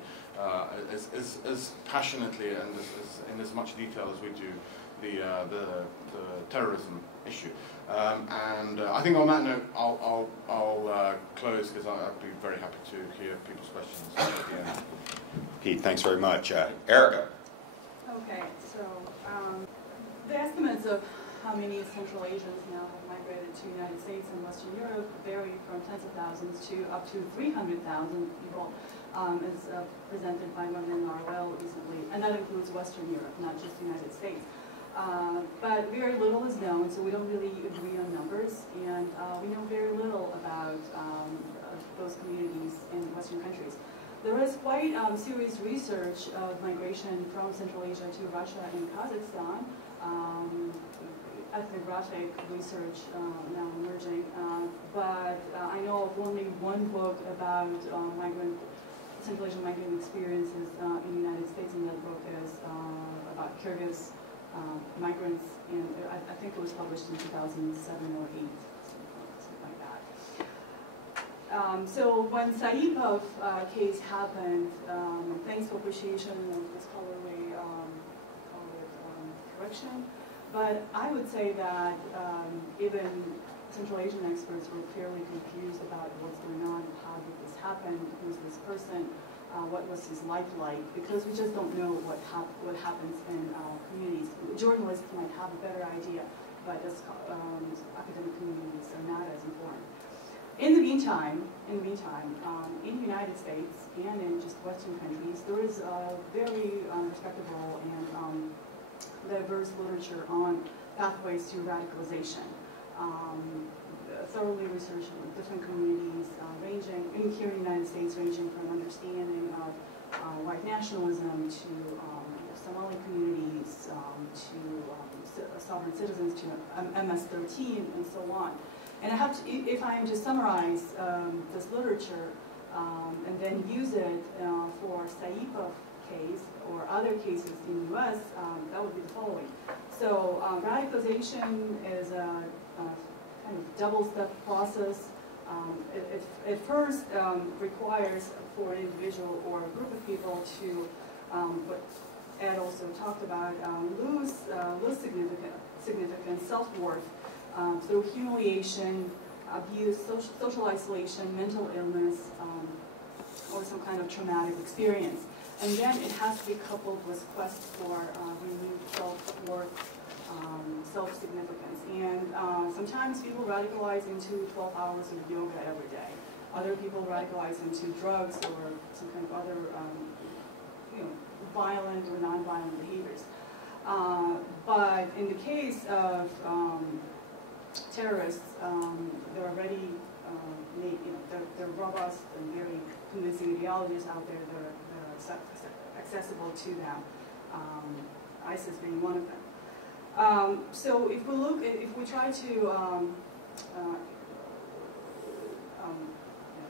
as passionately and in as much detail as we do the terrorism issue. I think on that note, I'll close, because I'd be very happy to hear people's questions at the end. Pete, thanks very much. Erica. Okay, so the estimates of how many Central Asians now have migrated to the United States and Western Europe vary from tens of thousands to up to 300,000 people, as presented by Women in ROL recently, and that includes Western Europe, not just the United States. But very little is known, so we don't really agree on numbers, and we know very little about those communities in Western countries. There is quite serious research of migration from Central Asia to Russia and Kazakhstan, ethnographic research now emerging, but I know of only one book about Central Asian migrant experiences in the United States, and that book is about Kyrgyz migrants, and I think it was published in 2007 or 8, something like that. So when Saipov case happened, thanks for appreciation of the scholarly correction, but I would say that even Central Asian experts were fairly confused about what's going on, how did this happen, who's this person, what was his life like, because we just don't know what happens in communities. Journalists might have a better idea, but as academic communities are not as informed. In the meantime, in the United States and in just Western countries, there is a very respectable and diverse literature on pathways to radicalization. Thoroughly researched with different communities, ranging, in here in the United States, ranging from understanding of white nationalism, to Somali communities, to sovereign citizens, to MS-13, and so on. And I have to, if I am to summarize this literature and then use it for Saipov case or other cases in the US, that would be the following. So radicalization is a kind of double-step process. It at first requires for an individual or a group of people to, what Ed also talked about, lose significant self-worth through humiliation, abuse, social isolation, mental illness, or some kind of traumatic experience. And then it has to be coupled with quest for renewed self-worth, self-significance. And sometimes people radicalize into 12 hours of yoga every day. Other people radicalize into drugs or some kind of other violent or non-violent behaviors. But in the case of terrorists, they're already they're robust and very convincing ideologies out there that are accessible to them. ISIS being one of them. So if we look, if we try to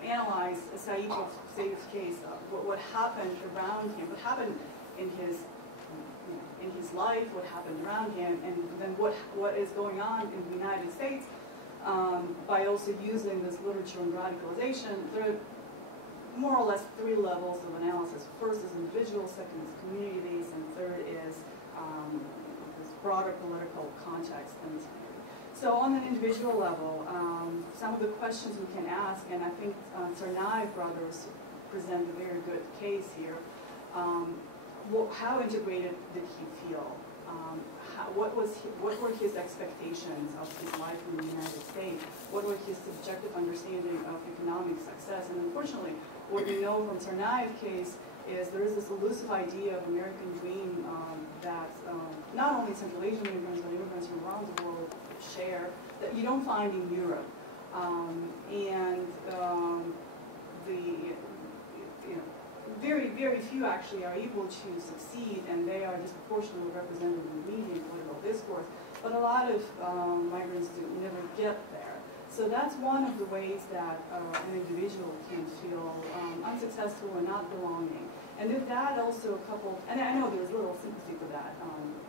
analyze Saipov's case, what happened around him, what happened in his life, what happened around him, and then what is going on in the United States, by also using this literature on radicalization, there are more or less 3 levels of analysis. First is individual, second is community-based, and third is this broader political context. And so on an individual level, some of the questions we can ask, and I think Tsarnaev brothers present a very good case here. How integrated did he feel? What were his expectations of his life in the United States? What were his subjective understanding of economic success? And unfortunately, what we know from Tsarnaev's case is there is this elusive idea of American dream that not only Central Asian immigrants, but immigrants from around the world share, that you don't find in Europe. Very few actually are able to succeed, and they are disproportionately represented in the media and political discourse. But a lot of migrants do never get there. So that's one of the ways that an individual can feel unsuccessful or not belonging. And if that also coupled, and I know there's little sympathy for that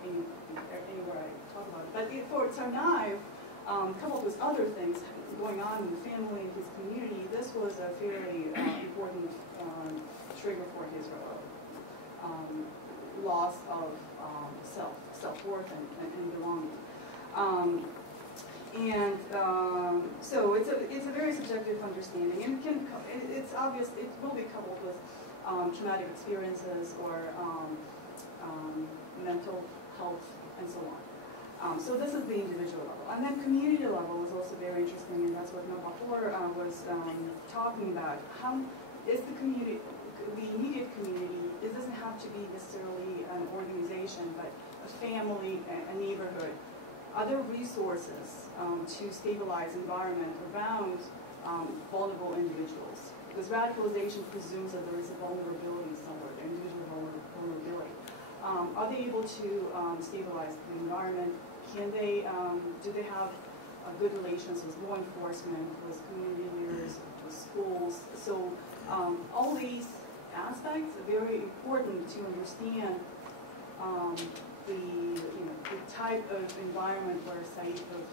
anywhere I talk about it, but for Tsarnaev, coupled with other things going on in the family and his community, this was a very important trigger for his loss of self-worth and belonging. So it's a very subjective understanding, and it's obvious it will be coupled with traumatic experiences or mental health and so on. So this is the individual level. And then community level is also very interesting, and that's what Navbahor was talking about. How is the community, the immediate community, it doesn't have to be necessarily an organization, but a family, a neighborhood, other resources to stabilize environment around vulnerable individuals. Because radicalization presumes that there is a vulnerability somewhere, individual vulnerability. Are they able to stabilize the environment? Can they, do they have good relations with law enforcement, with community leaders, with schools? So all these aspects are very important to understand the type of environment where Saipov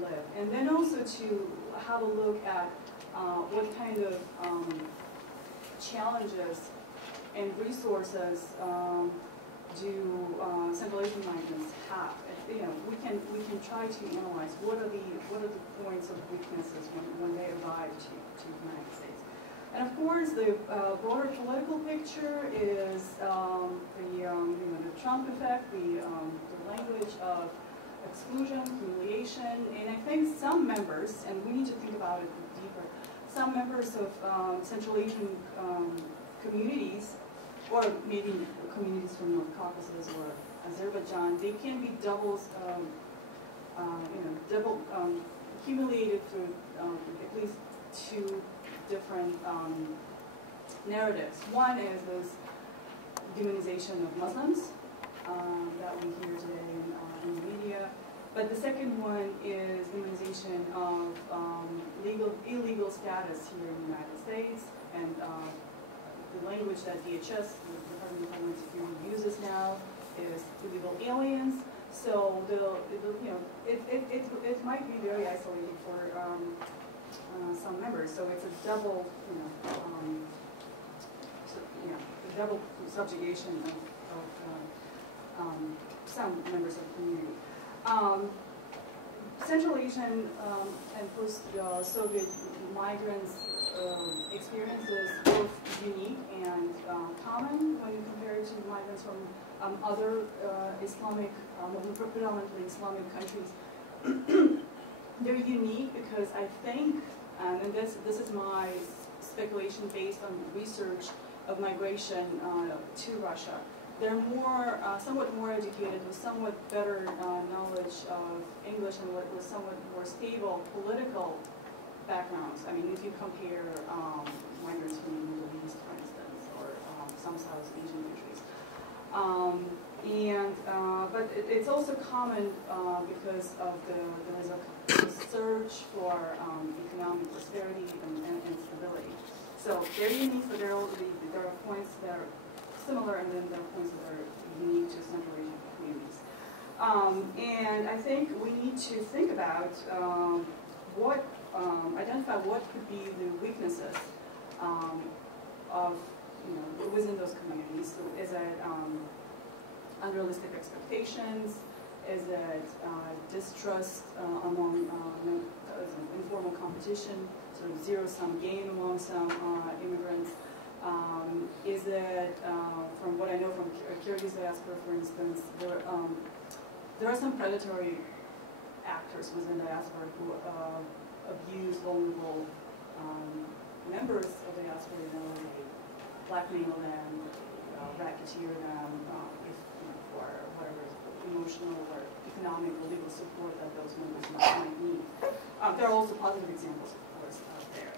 lived. And then also to have a look at what kind of challenges and resources do Central Asian migrants have? We can try to analyze what are the points of weaknesses when they arrive to the United States. And of course, the broader political picture is the Trump effect, the language of exclusion, humiliation, and I think some members, and we need to think about it deeper, some members of Central Asian communities, or maybe communities from North Caucasus or Azerbaijan, they can be double humiliated through at least 2 different narratives. One is this demonization of Muslims that we hear today in the media. But the second one is demonization of illegal status here in the United States, and the language that DHS, the Department of Homeland Security, uses now is illegal aliens. So it might be very isolating for some members. So it's a double, a double subjugation of some members of the community. Central Asian and post-Soviet migrants' experiences both unique and common when you compare it to migrants from other Islamic, predominantly Islamic countries. They're unique because I think, and this is my speculation based on research of migration to Russia, they're somewhat more educated with somewhat better knowledge of English and with somewhat more stable political backgrounds. I mean, if you compare migrants from the Middle East, for instance, or some South Asian countries. But it's also common because of there is a search for economic prosperity and stability. So they're unique, but there are points that are similar, and then there are points that are unique to Central Asian communities. And I think we need to think about identify what could be the weaknesses of within those communities. So is it unrealistic expectations? Is it distrust among informal competition, sort of zero-sum game among some immigrants? Is it, from what I know from Kyrgyz diaspora, for instance, there are some predatory actors within diaspora who abuse vulnerable members of the diaspora. They blackmail them, racketeer them for whatever emotional or economic or legal support that those members might need. There are also positive examples, of course, out there.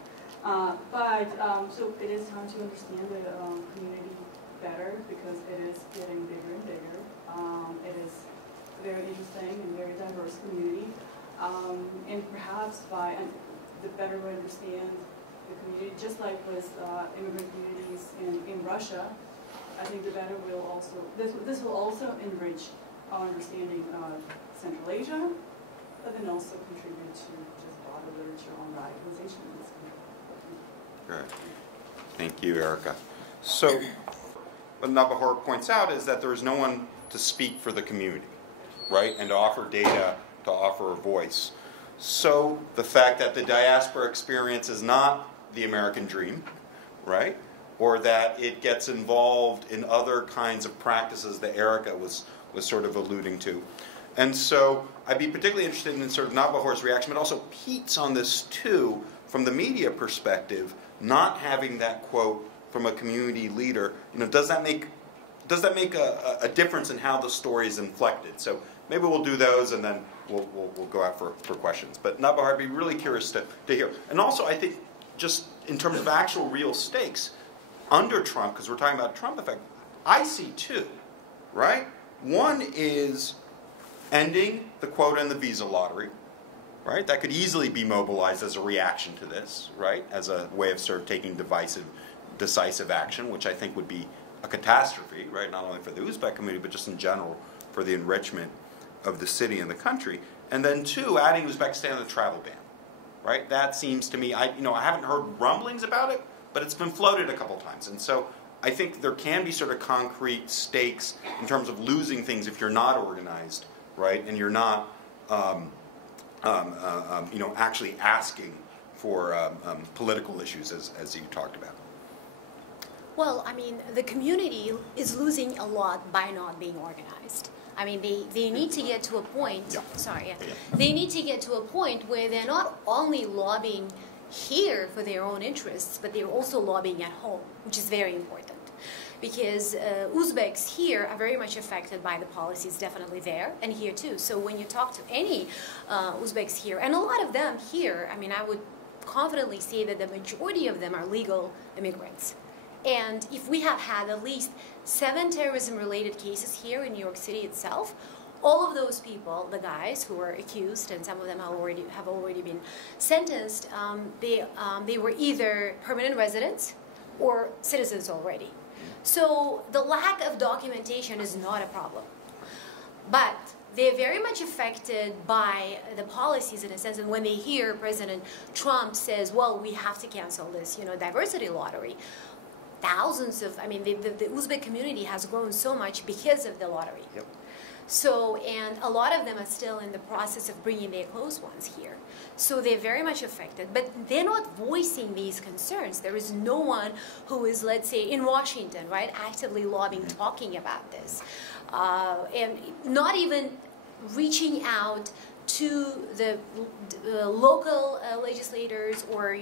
So it is time to understand the community better because it is getting bigger and bigger. It is a very interesting and very diverse community. And perhaps the better we understand the community, just like with immigrant communities in Russia, I think the better we'll also, this will also enrich our understanding of Central Asia, but then also contribute to just broader literature on radicalization in this country. Great. Thank you, Erica. So, what Navbahor points out is that there is no one to speak for the community, right, and to offer data, to offer a voice. So, the fact that the diaspora experience is not the American dream, right, or that it gets involved in other kinds of practices that Erica was sort of alluding to. And so, I'd be particularly interested in sort of Navbahor's reaction, but also Pete's on this too, from the media perspective, not having that quote from a community leader. Does that make a difference in how the story is inflected? So maybe we'll do those, and then we'll go out for questions. But Navbahor, I'd be really curious to hear. And also, I think, just in terms of actual real stakes, under Trump, because we're talking about Trump effect, I see two, right? One is ending the quota and the visa lottery, right? That could easily be mobilized as a reaction to this, right? As a way of sort of taking decisive action, which I think would be a catastrophe, right? Not only for the Uzbek community, but just in general for the enrichment of the city and the country. And then two, adding Uzbekistan to the travel ban, right? That seems to me, I haven't heard rumblings about it, but it's been floated a couple times. And so I think there can be sort of concrete stakes in terms of losing things if you're not organized, right? And you're not actually asking for political issues, as you talked about. Well, I mean, the community is losing a lot by not being organized. I mean, they need to get to a point, they need to get to a point where they're not only lobbying here for their own interests, but they're also lobbying at home, which is very important. Because Uzbeks here are very much affected by the policies definitely there, and here too. So when you talk to any Uzbeks here, and a lot of them here, I mean, I would confidently say that the majority of them are legal immigrants. And if we have had at least 7 terrorism-related cases here in New York City itself, all of those people, the guys who were accused, and some of them have already been sentenced, they were either permanent residents or citizens already. So the lack of documentation is not a problem. But they're very much affected by the policies in a sense, and when they hear President Trump says, well, we have to cancel this, diversity lottery, thousands of, the Uzbek community has grown so much because of the lottery. Yep. So, and a lot of them are still in the process of bringing their close ones here. So they're very much affected, but they're not voicing these concerns. There is no one who is, let's say, in Washington, right, actively lobbying, talking about this. And not even reaching out to the local legislators or,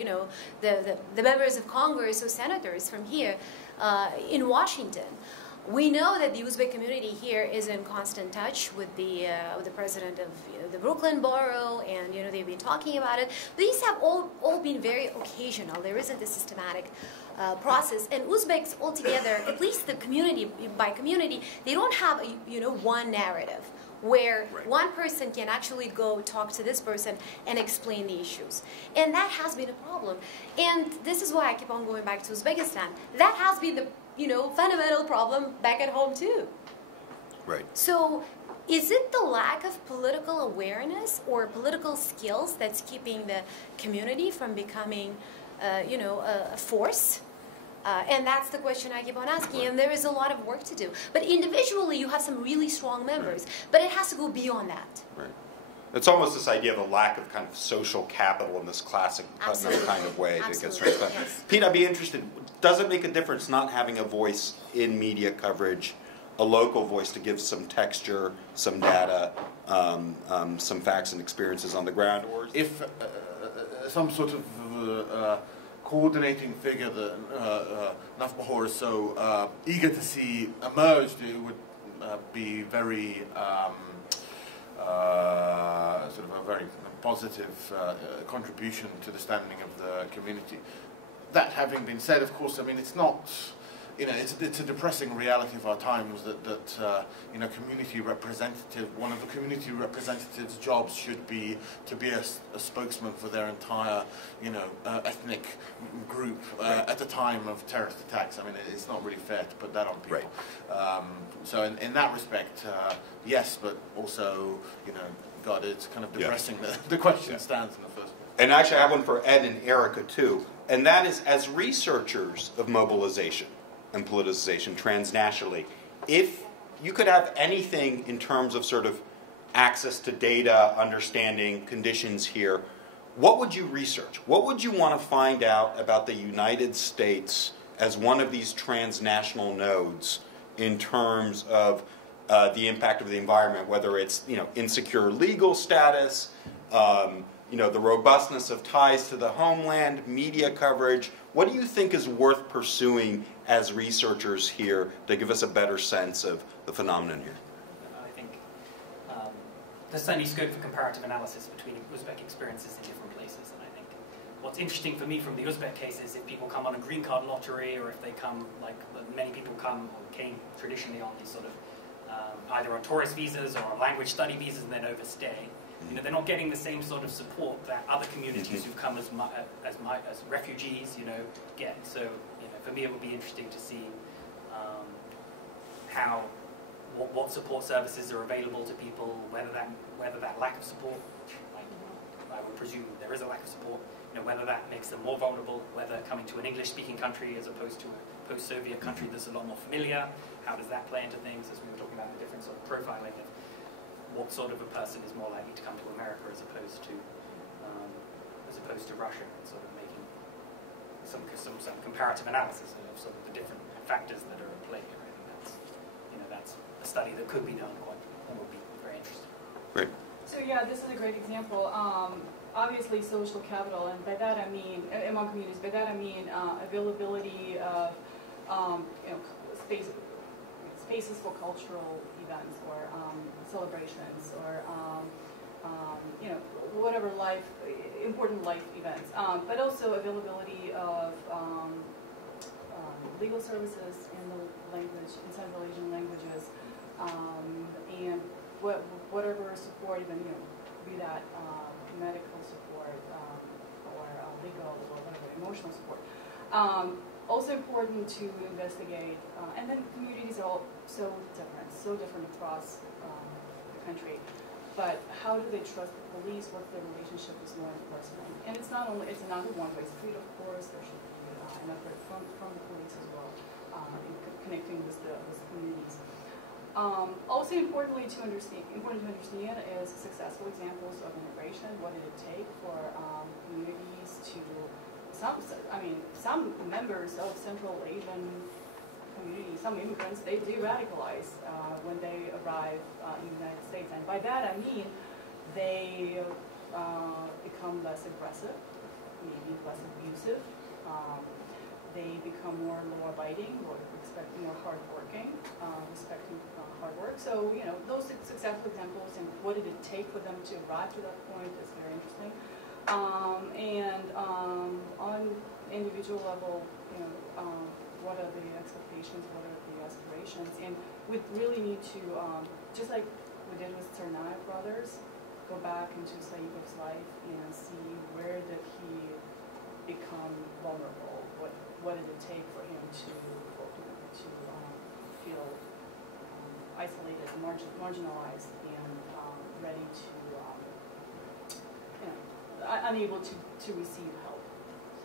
the members of Congress or senators from here in Washington. We know that the Uzbek community here is in constant touch with the president of the Brooklyn borough, and they've been talking about it. These have all been very occasional. There isn't a systematic process, and Uzbeks altogether, at least the community by community, they don't have one narrative where one person can actually go talk to this person and explain the issues. And that has been a problem. And this is why I keep on going back to Uzbekistan. That has been the fundamental problem back at home too. Right. So is it the lack of political awareness or political skills that's keeping the community from becoming, a force? And that's the question I keep on asking, and there is a lot of work to do. But individually, you have some really strong members, but it has to go beyond that. Right. It's almost this idea of a lack of kind of social capital in this classic Putnam kind of way that gets stressed out. Yes. Pete, I'd be interested, does it make a difference not having a voice in media coverage, a local voice to give some texture, some data, some facts and experiences on the ground? Or if some sort of coordinating figure that Navbahor is so eager to see emerged, it would be very sort of a very positive contribution to the standing of the community. That having been said, of course, it's not, it's a depressing reality of our times that community representative, one of the community representatives' jobs should be to be a spokesman for their entire, ethnic group at the time of terrorist attacks. It's not really fair to put that on people. Right. So in that respect, yes, but also, God, it's kind of depressing that the question stands in the first place. And actually, I have one for Ed and Erica too, and that is, as researchers of mobilization and politicization transnationally, if you could have anything in terms of sort of access to data, understanding conditions here, what would you research? What would you want to find out about the United States as one of these transnational nodes in terms of the impact of the environment, whether it's insecure legal status, the robustness of ties to the homeland, media coverage? What do you think is worth pursuing as researchers here to give us a better sense of the phenomenon here? I think there's certainly scope for comparative analysis between Uzbek experiences in different places. And I think what's interesting for me from the Uzbek case is if people come on a green card lottery, or if they come, like many people came traditionally on these sort of either on tourist visas or on language study visas and then overstay. They're not getting the same sort of support that other communities who've come as refugees, get. So, for me, it would be interesting to see what support services are available to people, whether that lack of support, I would presume there is a lack of support, whether that makes them more vulnerable, whether coming to an English-speaking country as opposed to a post-Soviet country that's a lot more familiar, how does that play into things, as we were talking about the different sort of profiling of what sort of a person is more likely to come to America as opposed to Russia, and sort of making some comparative analysis of sort of the different factors that are at play here. I think that's a study that could be done and would be very interesting. Great. So this is a great example. Obviously, social capital, and by that I mean among communities. By that I mean availability of spaces for cultural events or celebrations or whatever important life events, but also availability of legal services in the language, in Central Asian languages, and whatever support, even be that medical support or legal or whatever, emotional support. Also important to investigate, and then communities are all so different across the country. But how do they trust the police? What's their relationship with law enforcement? And it's not only, it's not a one-way street, of course. There should be an effort from the police as well in connecting with the communities. Also important to understand is successful examples of integration. What did it take for communities to, some members of Central Asian community, some immigrants, they de-radicalize when they arrive in the United States. And by that I mean they become less aggressive, maybe less abusive. They become more law-abiding, or more hard-working, respecting hard work. So, those successful examples and what did it take for them to arrive to that point is very interesting. And on individual level, what are the expectations, what are the aspirations, and we really need to, just like we did with Tsarnaev brothers, go back into Saipov's life and see where did he become vulnerable, what did it take for him to feel isolated, marginalized, and ready to, unable to receive help.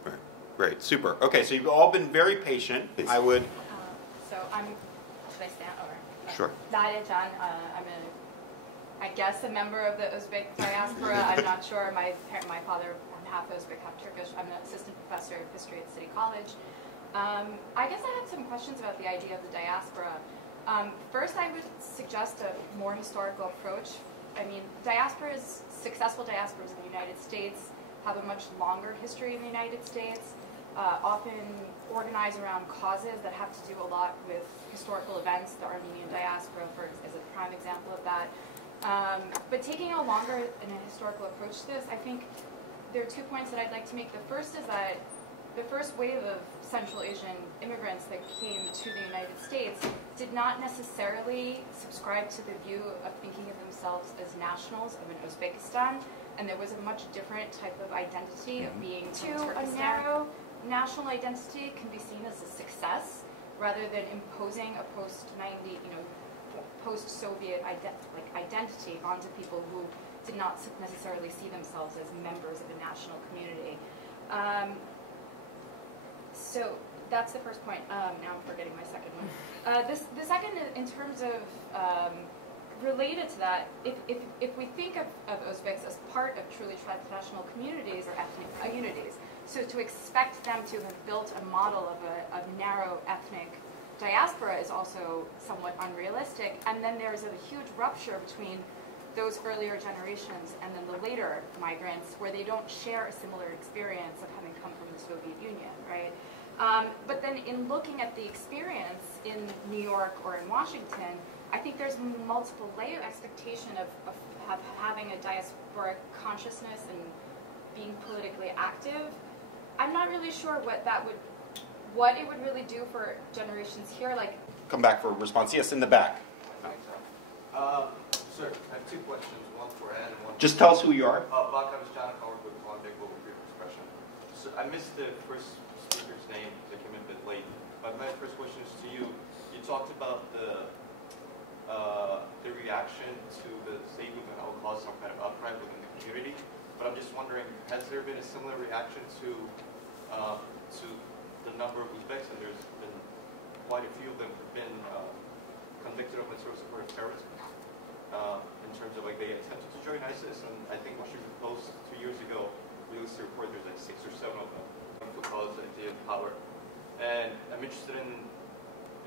Right. Great, super. Okay, so you've all been very patient. I would. So should I stand over? Sure. Dalia Can, I guess a member of the Uzbek diaspora. I'm not sure. My father, I'm half Uzbek, half Turkish. I'm an assistant professor of history at City College. I guess I had some questions about the idea of the diaspora. First, I would suggest a more historical approach. I mean, successful diasporas in the United States have a much longer history in the United States, often organize around causes that have to do a lot with historical events. The Armenian diaspora is a prime example of that. But taking a longer and a historical approach to this, I think there are 2 points that I'd like to make. The first is that the first wave of Central Asian immigrants that came to the United States did not necessarily subscribe to the view of thinking of themselves as nationals of an Uzbekistan, and there was a much different type of identity of being a narrow national identity can be seen as a success rather than imposing a post-90, post-Soviet identity onto people who did not necessarily see themselves as members of a national community. So that's the first point. Now I'm forgetting my second one. The second, in terms of related to that, if we think of Uzbeks as part of truly transnational communities or ethnic unities, so to expect them to have built a model of a narrow ethnic diaspora is also somewhat unrealistic. And then there's a huge rupture between those earlier generations and then the later migrants, where they don't share a similar experience of having come from the Soviet Union, right? But then in looking at the experience in New York or in Washington, I think there's multiple layer expectation of having a diasporic consciousness and being politically active. I'm not really sure what it would really do for generations here. Come back for a response. Yes, in the back. Sir, I have 2 questions, one for Ed and one for... Just tell us who you are. Bakam Janakar with Columbia Global Freedom Expression. So I missed the first speaker's name. They came in a bit late. But my first question is to you. You talked about the reaction to the statement that will cause some kind of outcry within the community. But I'm just wondering, has there been a similar reaction to the number of Uzbeks, and there's been quite a few of them have been convicted of sort of support of terrorism in terms of they attempted to join ISIS, and I think Washington Post 2 years ago released a report. There's 6 or 7 of them for cause idea of power, and I'm interested in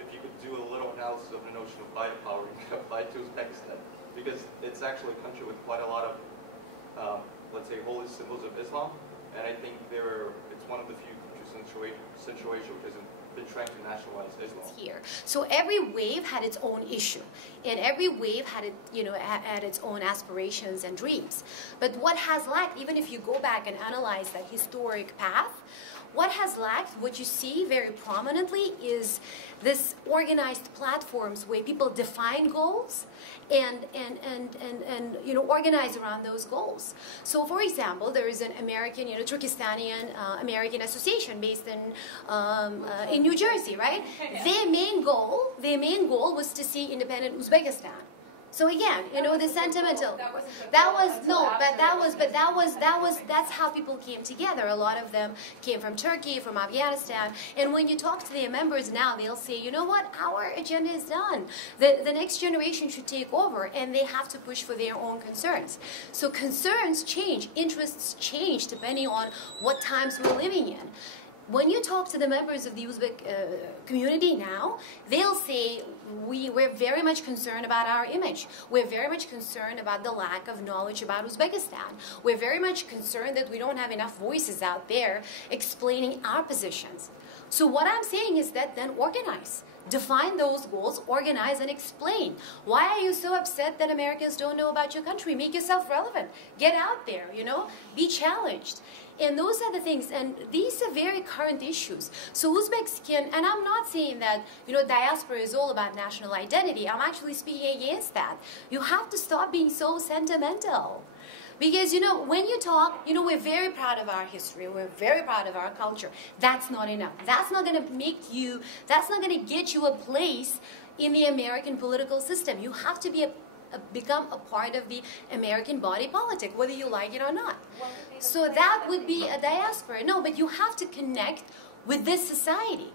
if you could do a little analysis of the notion of Ba'ath power applied to Uzbekistan, because it's actually a country with quite a lot of let's say holy symbols of Islam, and I think it's one of the few countries in Central Asia which hasn't been trying to nationalize Islam. Here, so every wave had its own issue, and every wave had had its own aspirations and dreams. But what has lacked, even if you go back and analyze that historic path, what has lacked, what you see very prominently, is this organized platforms where people define goals and you know, organize around those goals. So, for example, there is an American, you know, Turkestanian American association based in New Jersey, right? Yeah. Their main goal was to see independent Uzbekistan. So again, you know, the sentimental. That's how people came together. A lot of them came from Turkey, from Afghanistan, and when you talk to their members now, they'll say, you know what, our agenda is done. The next generation should take over, and they have to push for their own concerns. So concerns change, interests change depending on what times we're living in. When you talk to the members of the Uzbek community now, they'll say, we're very much concerned about our image. We're very much concerned about the lack of knowledge about Uzbekistan. We're very much concerned that we don't have enough voices out there explaining our positions. So what I'm saying is that then organize. Define those goals, organize, and explain. Why are you so upset that Americans don't know about your country? Make yourself relevant. Get out there, you know, be challenged. And those are the things, and these are very current issues. So Uzbeks can, and I'm not saying that, you know, diaspora is all about national identity. I'm actually speaking against that. You have to stop being so sentimental. Because, you know, when you talk, you know, we're very proud of our history. We're very proud of our culture. That's not enough. That's not going to make you, that's not going to get you a place in the American political system. You have to be become a part of the American body politic, whether you like it or not. So that would be a diaspora. No, but you have to connect with this society.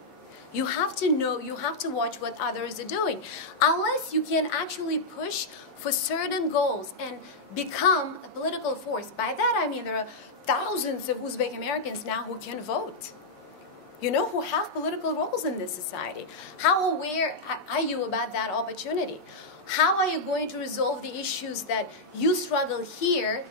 You have to know, you have to watch what others are doing. Unless you can actually push for certain goals and become a political force. By that I mean there are thousands of Uzbek Americans now who can vote. You know, who have political roles in this society. How aware are you about that opportunity? How are you going to resolve the issues that you struggle here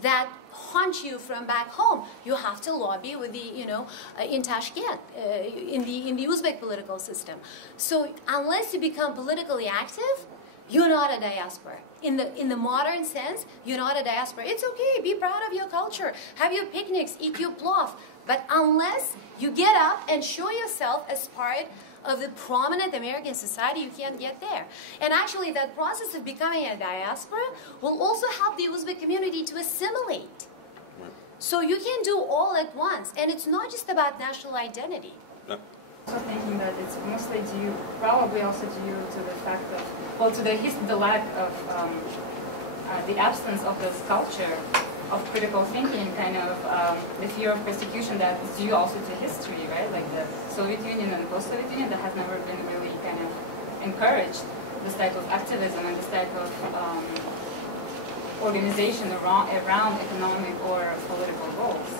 that haunt you from back home? You have to lobby with the, you know, in Tashkent, in the Uzbek political system. So unless you become politically active, you're not a diaspora. In the modern sense, you're not a diaspora. It's okay, be proud of your culture, have your picnics, eat your plov. But unless you get up and show yourself as part of the prominent American society, you can't get there. And actually that process of becoming a diaspora will also help the Uzbek community to assimilate. Right. So you can do all at once, and it's not just about national identity. I'm also thinking that it's mostly due, probably also due to the fact of, well, to the lack of, the absence of this culture of critical thinking, kind of the fear of persecution that is due also to history, right? Like the Soviet Union and the post-Soviet Union, that has never been really kind of encouraged this type of activism and this type of organization around economic or political goals.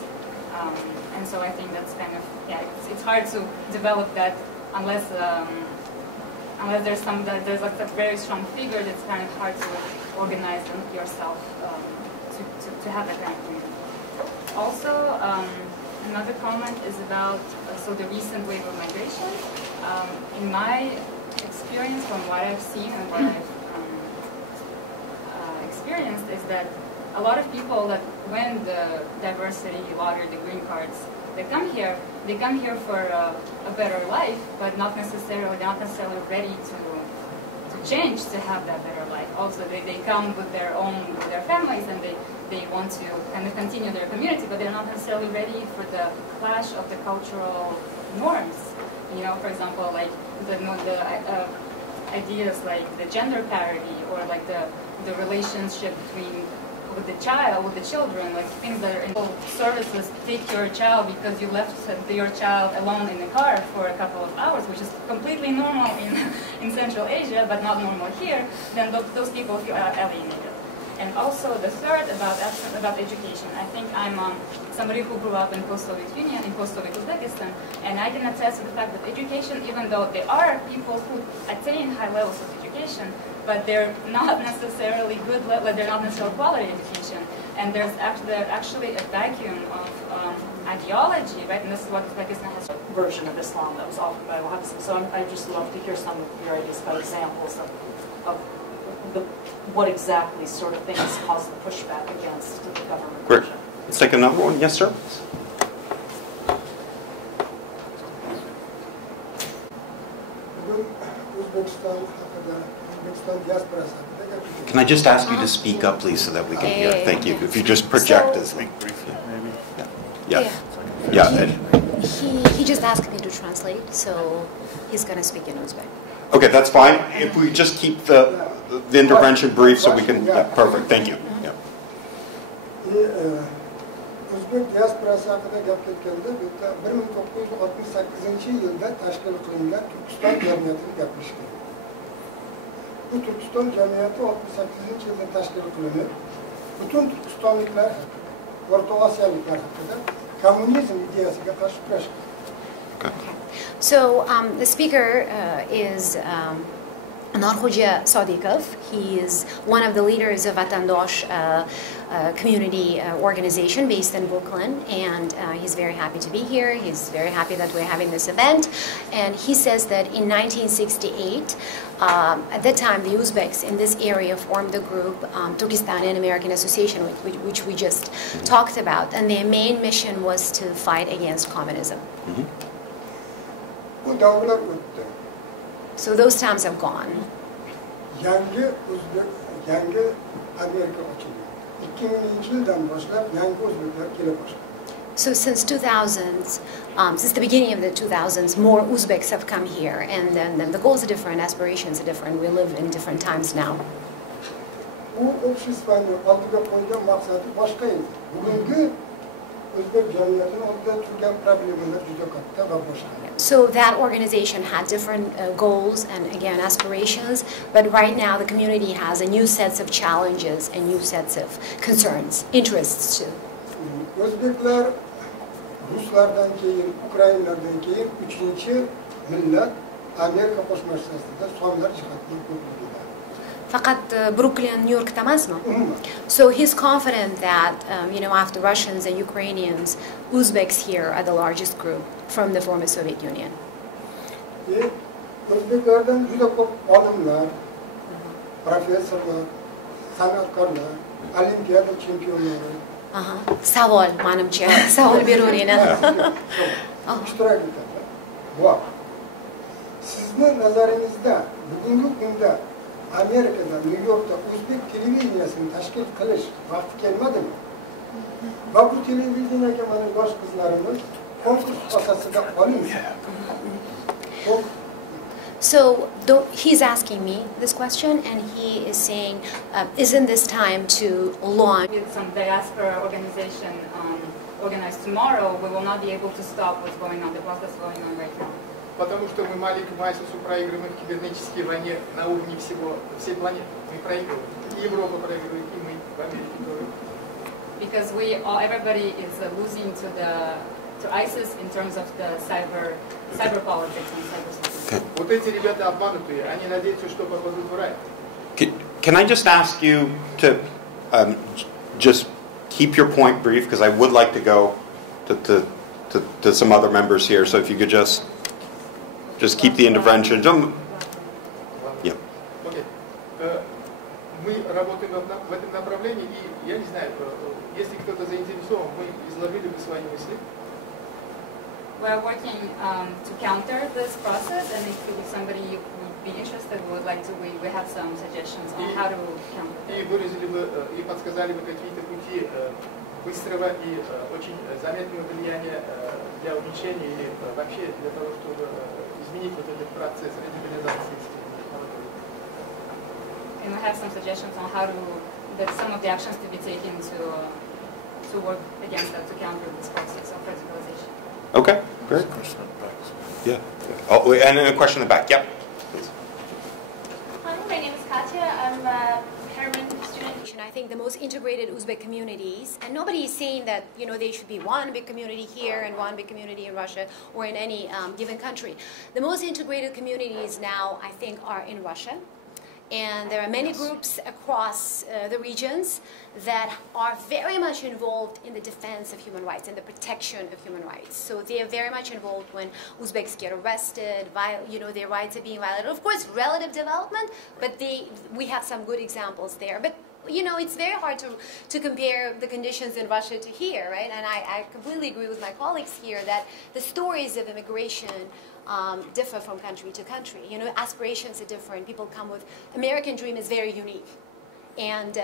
And so I think that's kind of, yeah, it's hard to develop that unless there's like a very strong figure. It's kind of hard to organize yourself to have that kind of community. Also, another comment is about so the recent wave of migration. In my experience, from what I've seen and what I've experienced, is that a lot of people that when the diversity lottery, the green cards, they come here for a better life, but not necessarily ready to change to have that better life. Also, they come with their families, and they want to kind of continue their community, but they're not necessarily ready for the clash of the cultural norms. You know, for example, like the ideas like the gender parity, or like the relationship with the children, like things that are in services. Take your child because you left your child alone in the car for a couple of hours, which is completely normal in Central Asia, but not normal here. Then those people feel alienated. And also the third about education. I think I'm somebody who grew up in post-Soviet Union, in post-Soviet Uzbekistan, and I can attest to the fact that education, even though there are people who attain high levels of education, but they're not necessarily good, they're not necessarily quality education. And there's actually a vacuum of ideology, right? And this is what Uzbekistan has. Version of Islam that was offered by Wahhabism. So I'd just love to hear some of your ideas about examples of what exactly sort of things cause the pushback against the government. Great. Let's take another one. Yes, sir. Can I just ask you to speak up, please, so that we can hear? Thank you. If you just project as Speak briefly, maybe. He just asked me to translate, so he's going to speak in Uzbek. Okay, that's fine. If we just keep the intervention brief so we can, perfect, thank you. Uzbek Diasporası hakkında gap ketganda bitta 1968 yılda tashkil qilingan Turkiston jamiyatini gapirishgan. Bu Turkiston jamiyati 68 yılda tashkil qilinib, butun Turkistonliklar haqida, O'rta Osiyoliklar haqida kommunizm ideyasiga qarshi kurashgan. So the speaker is Narxo'ja Sodiqov. He is one of the leaders of Vatandosh community organization based in Brooklyn, and he's very happy to be here. He's very happy that we're having this event, and he says that in 1968, at that time, the Uzbeks in this area formed the group Turkistan and American Association, which we just talked about, and their main mission was to fight against communism. So those times have gone. So since 2000s, since the beginning of the 2000s, more Uzbeks have come here, and then the goals are different, aspirations are different. We live in different times now. So that organization had different goals and, again, aspirations, but right now the community has a new sets of challenges and new sets of concerns, interests too. Özbekler, Ruslardan keyin, Ukraynalardan keyin 3-chi millat Amerika Qo'shma Shtatlarida sonlar jihatdan ko'p. Faqat Brooklyn, New York emasmi? So he's confident that, after Russians and Ukrainians, Uzbeks here are the largest group from the former Soviet Union. O'zbeklardan juda ko'p olimlar, professorlar, san'atkorlar, olimpiada chempionlari. Savol, manimcha, savol beravering. İştirak etadi. Bor. Sizni nazaringizda bugungi kunda Amerikada, New Yorkda O'zbek televideniyasini tashkil qilish vaqti kelmadimi? Va bu televideniyaga mana yosh qizlarimiz konkurs asosida olinsa. So he's asking me this question, and he is saying, isn't this time to launch? With some diaspora organization organized tomorrow, we will not be able to stop what's going on, the process going on right now. Потому что мы маленькую массу проигрываем в кибернетической войне на уровне всей планеты. Мы проигрываем. И Европа проигрывает, и мы в Америке тоже. Because everybody is losing to ISIS in terms of the cyber politics and cyber security. Вот эти ребята обманутые, они надеются, что попадут в рай. Can I just ask you to just keep your point brief, because I would like to go to some other members here. So if you could just keep the intervention. Yeah. Okay. Мы работаем в этом направлении, и я не знаю, если кто-то заинтересован, мы изложили бы свои мысли. We're working to counter this process, and if somebody would be interested, we have some suggestions on how to counter. И выразили бы, и подсказали бы какие-то пути быстрого и очень заметного влияния для уменьшения или вообще для того, чтобы изменить вот этот процесс радикализации. And we have some suggestions on some of the actions to be taken to work against that, to counter this process of radicalization. Okay, great. Yeah. Oh, and a question in the back. Yep. Please. Hi, my name is Katya. I'm a Harriman student. I think the most integrated Uzbek communities, and nobody is saying that there should be one big community here and one big community in Russia or in any given country. The most integrated communities now, I think, are in Russia. And there are many groups across the regions that are very much involved in the defense of human rights and the protection of human rights. So they are very much involved when Uzbeks get arrested, their rights are being violated. Of course, relative development, but we have some good examples there. But it's very hard to compare the conditions in Russia to here, right? And I completely agree with my colleagues here that the stories of immigration differ from country to country. You know, aspirations are different. People come with, American dream is very unique. And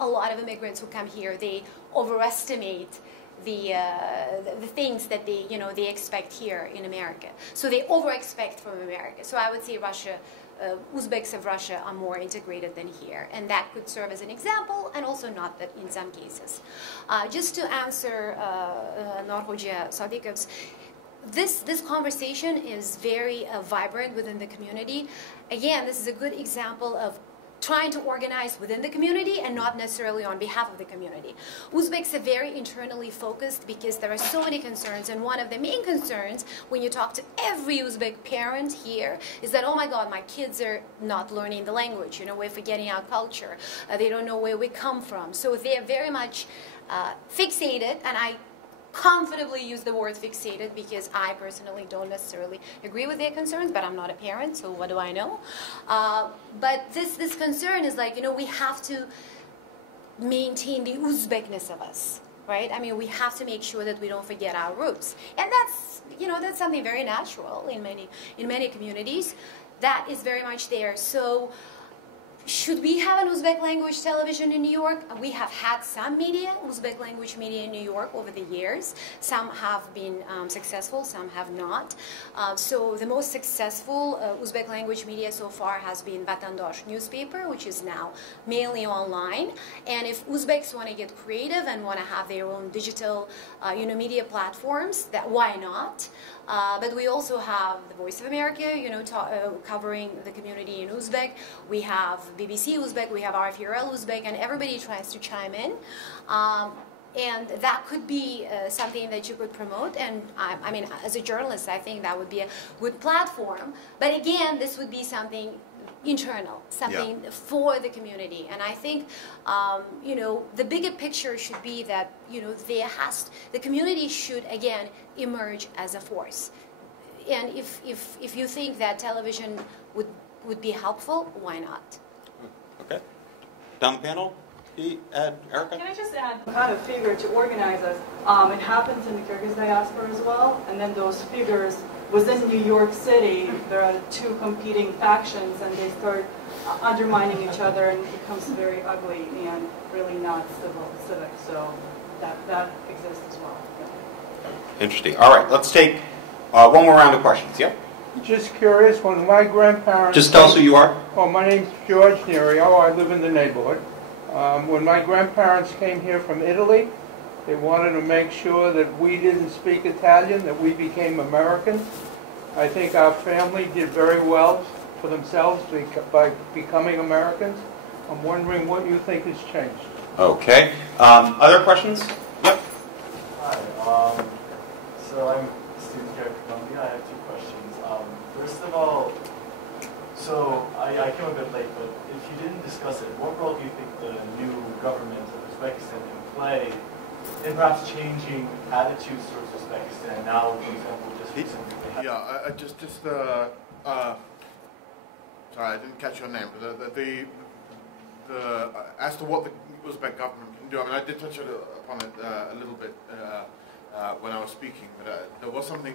a lot of immigrants who come here, they overestimate the things that they expect here in America. So they over-expect from America. So I would say Russia, Uzbeks of Russia are more integrated than here. And that could serve as an example, and also not that in some cases. Just to answer Norhoja Sadikov's, this conversation is very vibrant within the community. Again, this is a good example of trying to organize within the community and not necessarily on behalf of the community. Uzbeks are very internally focused because there are so many concerns, and one of the main concerns when you talk to every Uzbek parent here is that, oh my God, my kids are not learning the language, you know, we're forgetting our culture, they don't know where we come from. So they are very much fixated, and I comfortably use the word fixated because I personally don't necessarily agree with their concerns, but I'm not a parent, so what do I know? But this concern is like, you know, we have to maintain the Uzbekness of us, right? I mean, we have to make sure that we don't forget our roots. And that's, you know, that's something very natural in many communities. That is very much there. So should we have an Uzbek language television in New York? We have had some media, Uzbek language media in New York over the years. Some have been successful, some have not. So the most successful Uzbek language media so far has been Vatandash newspaper, which is now mainly online. And if Uzbeks want to get creative and want to have their own digital media platforms, why not? But we also have the Voice of America, you know, covering the community in Uzbek. We have BBC Uzbek, we have RFRL Uzbek, and everybody tries to chime in. And that could be something that you could promote. And I mean, as a journalist, I think that would be a good platform. But again, this would be something internal, something for the community. And I think, you know, the bigger picture should be that, you know, the community should, again, emerge as a force. And if you think that television would be helpful, why not? Okay. Down the panel, Erica? Can I just add kind of figure to organize us? It happens in the Kyrgyz diaspora as well, and then those figures within New York City, there are two competing factions, and they start undermining each other, and it becomes very ugly and really not civic. So that exists as well. Interesting. All right, let's take one more round of questions. Yeah? Just curious, when my grandparents... Just tell us who you are. Oh, my name's George Nerio. I live in the neighborhood. When my grandparents came here from Italy, they wanted to make sure that we didn't speak Italian, that we became Americans. I think our family did very well for themselves by becoming Americans. I'm wondering what you think has changed. Okay. Other questions? Yep. Hi. So I'm a student here at Columbia. I have two questions. First of all, so I came a bit late, but if you didn't discuss it, what role do you think the new government of Uzbekistan can play in perhaps changing attitudes towards Uzbekistan now, for example, just recently? Yeah, sorry, I didn't catch your name, but as to what the Uzbek government can do, I mean, I did touch upon it a little bit when I was speaking, but there was something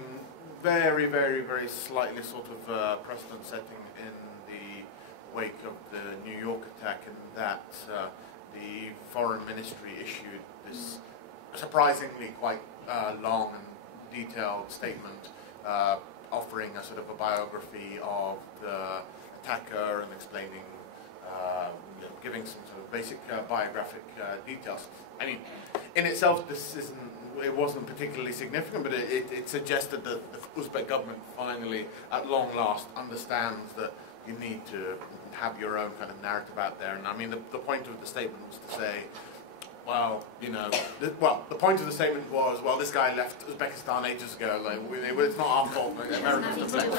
very, very, very slightly sort of precedent-setting in the wake of the New York attack, in that the foreign ministry issued this surprisingly quite long and detailed statement offering a sort of a biography of the attacker and explaining, giving some sort of basic biographic details. I mean, in itself, it wasn't particularly significant, but it suggested that the Uzbek government finally, at long last, understands that you need to have your own kind of narrative out there. And I mean, the point of the statement was to say, well, you know, the point of the statement was, well, this guy left Uzbekistan ages ago. Like, it's not our fault. Like, Americans to blame.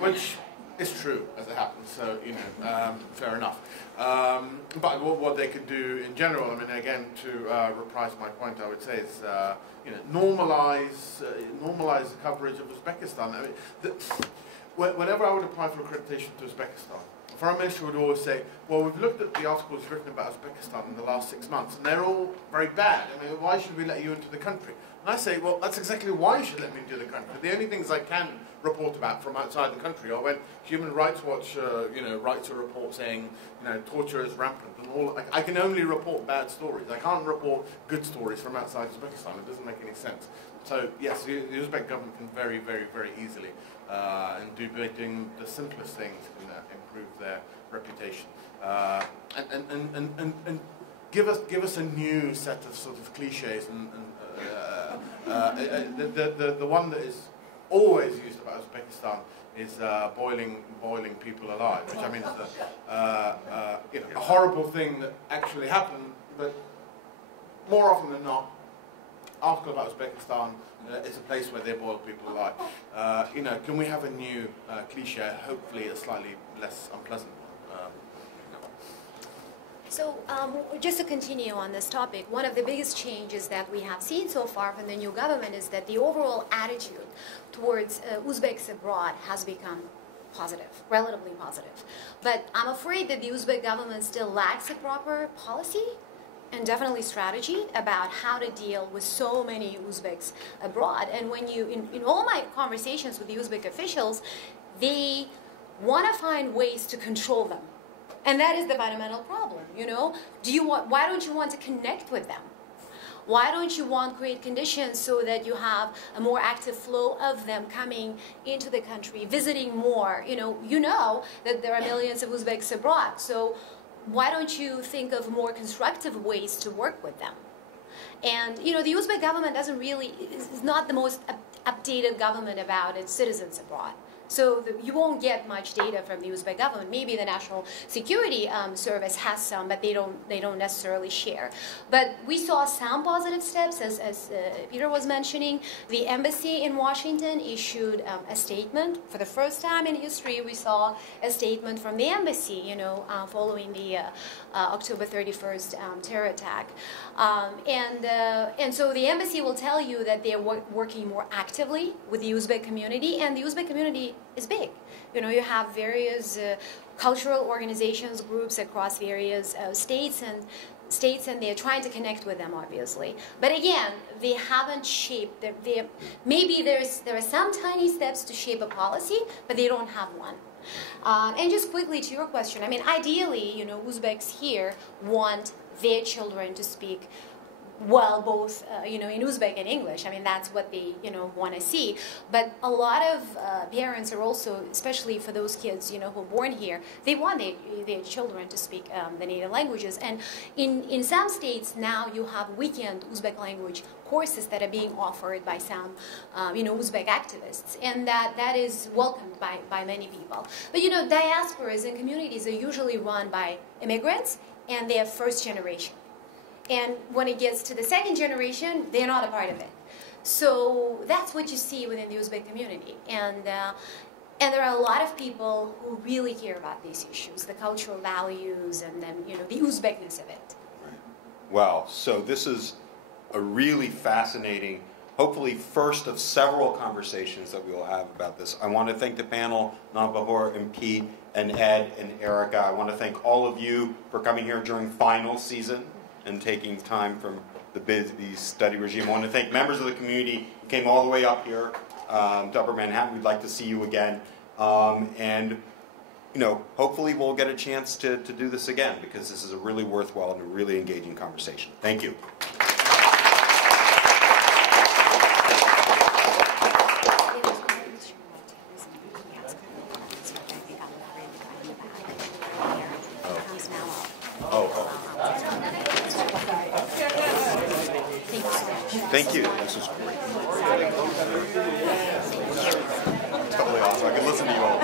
Which is true, as it happens. So, you know, fair enough. But what they could do in general, I mean, again, to reprise my point, I would say is, you know, normalize the coverage of Uzbekistan. I mean, whenever I would apply for accreditation to Uzbekistan, the Foreign Minister would always say, well, we've looked at the articles written about Uzbekistan in the last 6 months, and they're all very bad. I mean, why should we let you into the country? And I say, well, that's exactly why you should let me into the country. The only things I can report about from outside the country are when Human Rights Watch, writes a report saying, torture is rampant and all. I can only report bad stories. I can't report good stories from outside Uzbekistan. It doesn't make any sense. So yes, the Uzbek government can very, very, very easily, and doing the simplest things, can improve their reputation, and give us a new set of sort of cliches, and the one that is always used about Uzbekistan is boiling people alive, which I mean is a horrible thing that actually happened, but more often than not, article about Uzbekistan is a place where they boil people alive. Can we have a new cliche, hopefully a slightly less unpleasant one? So just to continue on this topic, one of the biggest changes that we have seen so far from the new government is that the overall attitude towards Uzbeks abroad has become positive, relatively positive. But I'm afraid that the Uzbek government still lacks a proper policy and definitely strategy about how to deal with so many Uzbeks abroad. And when you, in all my conversations with the Uzbek officials, they want to find ways to control them. And that is the fundamental problem, why don't you want to connect with them? Why don't you want to create conditions so that you have a more active flow of them coming into the country, visiting more? You know that there are millions of Uzbeks abroad, so why don't you think of more constructive ways to work with them? And the Uzbek government is not the most updated government about its citizens abroad. So you won't get much data from the Uzbek government. Maybe the National Security Service has some, but they don't necessarily share. But we saw some positive steps, as Peter was mentioning. The embassy in Washington issued a statement. For the first time in history, we saw a statement from the embassy, following the October 31st terror attack. And so the embassy will tell you that they're working more actively with the Uzbek community, and the Uzbek community is big. You have various cultural organizations, groups across various states, and they're trying to connect with them, obviously. But again, they haven't shaped. Maybe there are some tiny steps to shape a policy, but they don't have one. And just quickly to your question, I mean, ideally, Uzbeks here want their children to speak well, both in Uzbek and English. I mean, that's what they want to see. But a lot of parents are also, especially for those kids who are born here, they want their children to speak the native languages. And in some states now you have weekend Uzbek language courses that are being offered by some Uzbek activists, and that is welcomed by many people. But diasporas and communities are usually run by immigrants and their first generation. And when it gets to the second generation, they're not a part of it. So that's what you see within the Uzbek community. And there are a lot of people who really care about these issues, the cultural values, and then the Uzbekness of it. Right. Wow. So this is a really fascinating, hopefully first of several conversations that we will have about this. I want to thank the panel, Navbahor and Pete and Ed and Erica. I want to thank all of you for coming here during final season and taking time from the busy study regime. I want to thank members of the community who came all the way up here to Upper Manhattan. We'd like to see you again. And hopefully we'll get a chance to do this again, because this is a really worthwhile and a really engaging conversation. Thank you. Thank you. This was great. Totally awesome. I can listen to you all.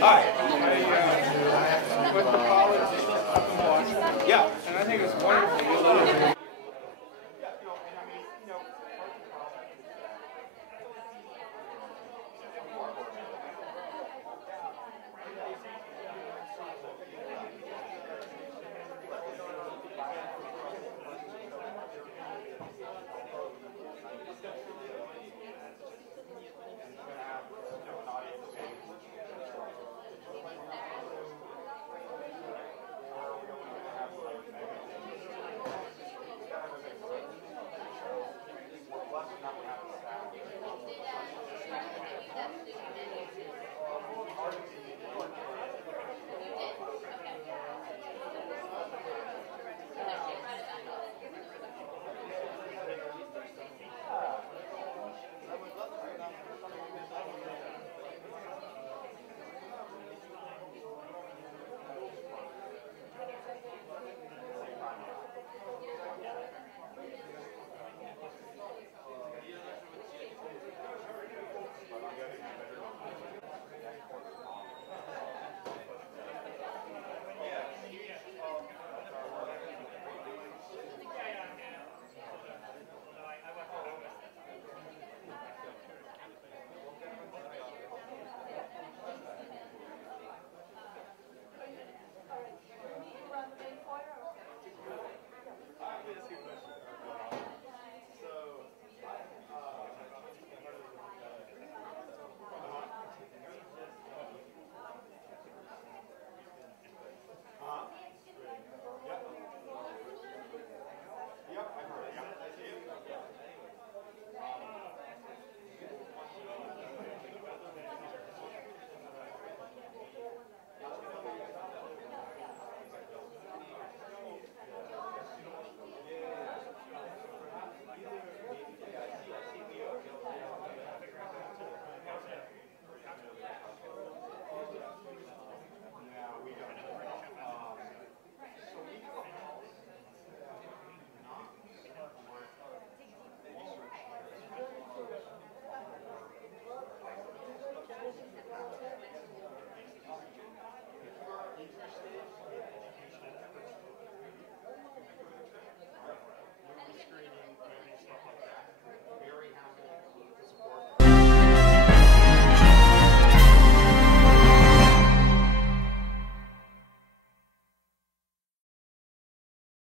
Hi. I went to college up in Washington. Yeah. And I think it's wonderful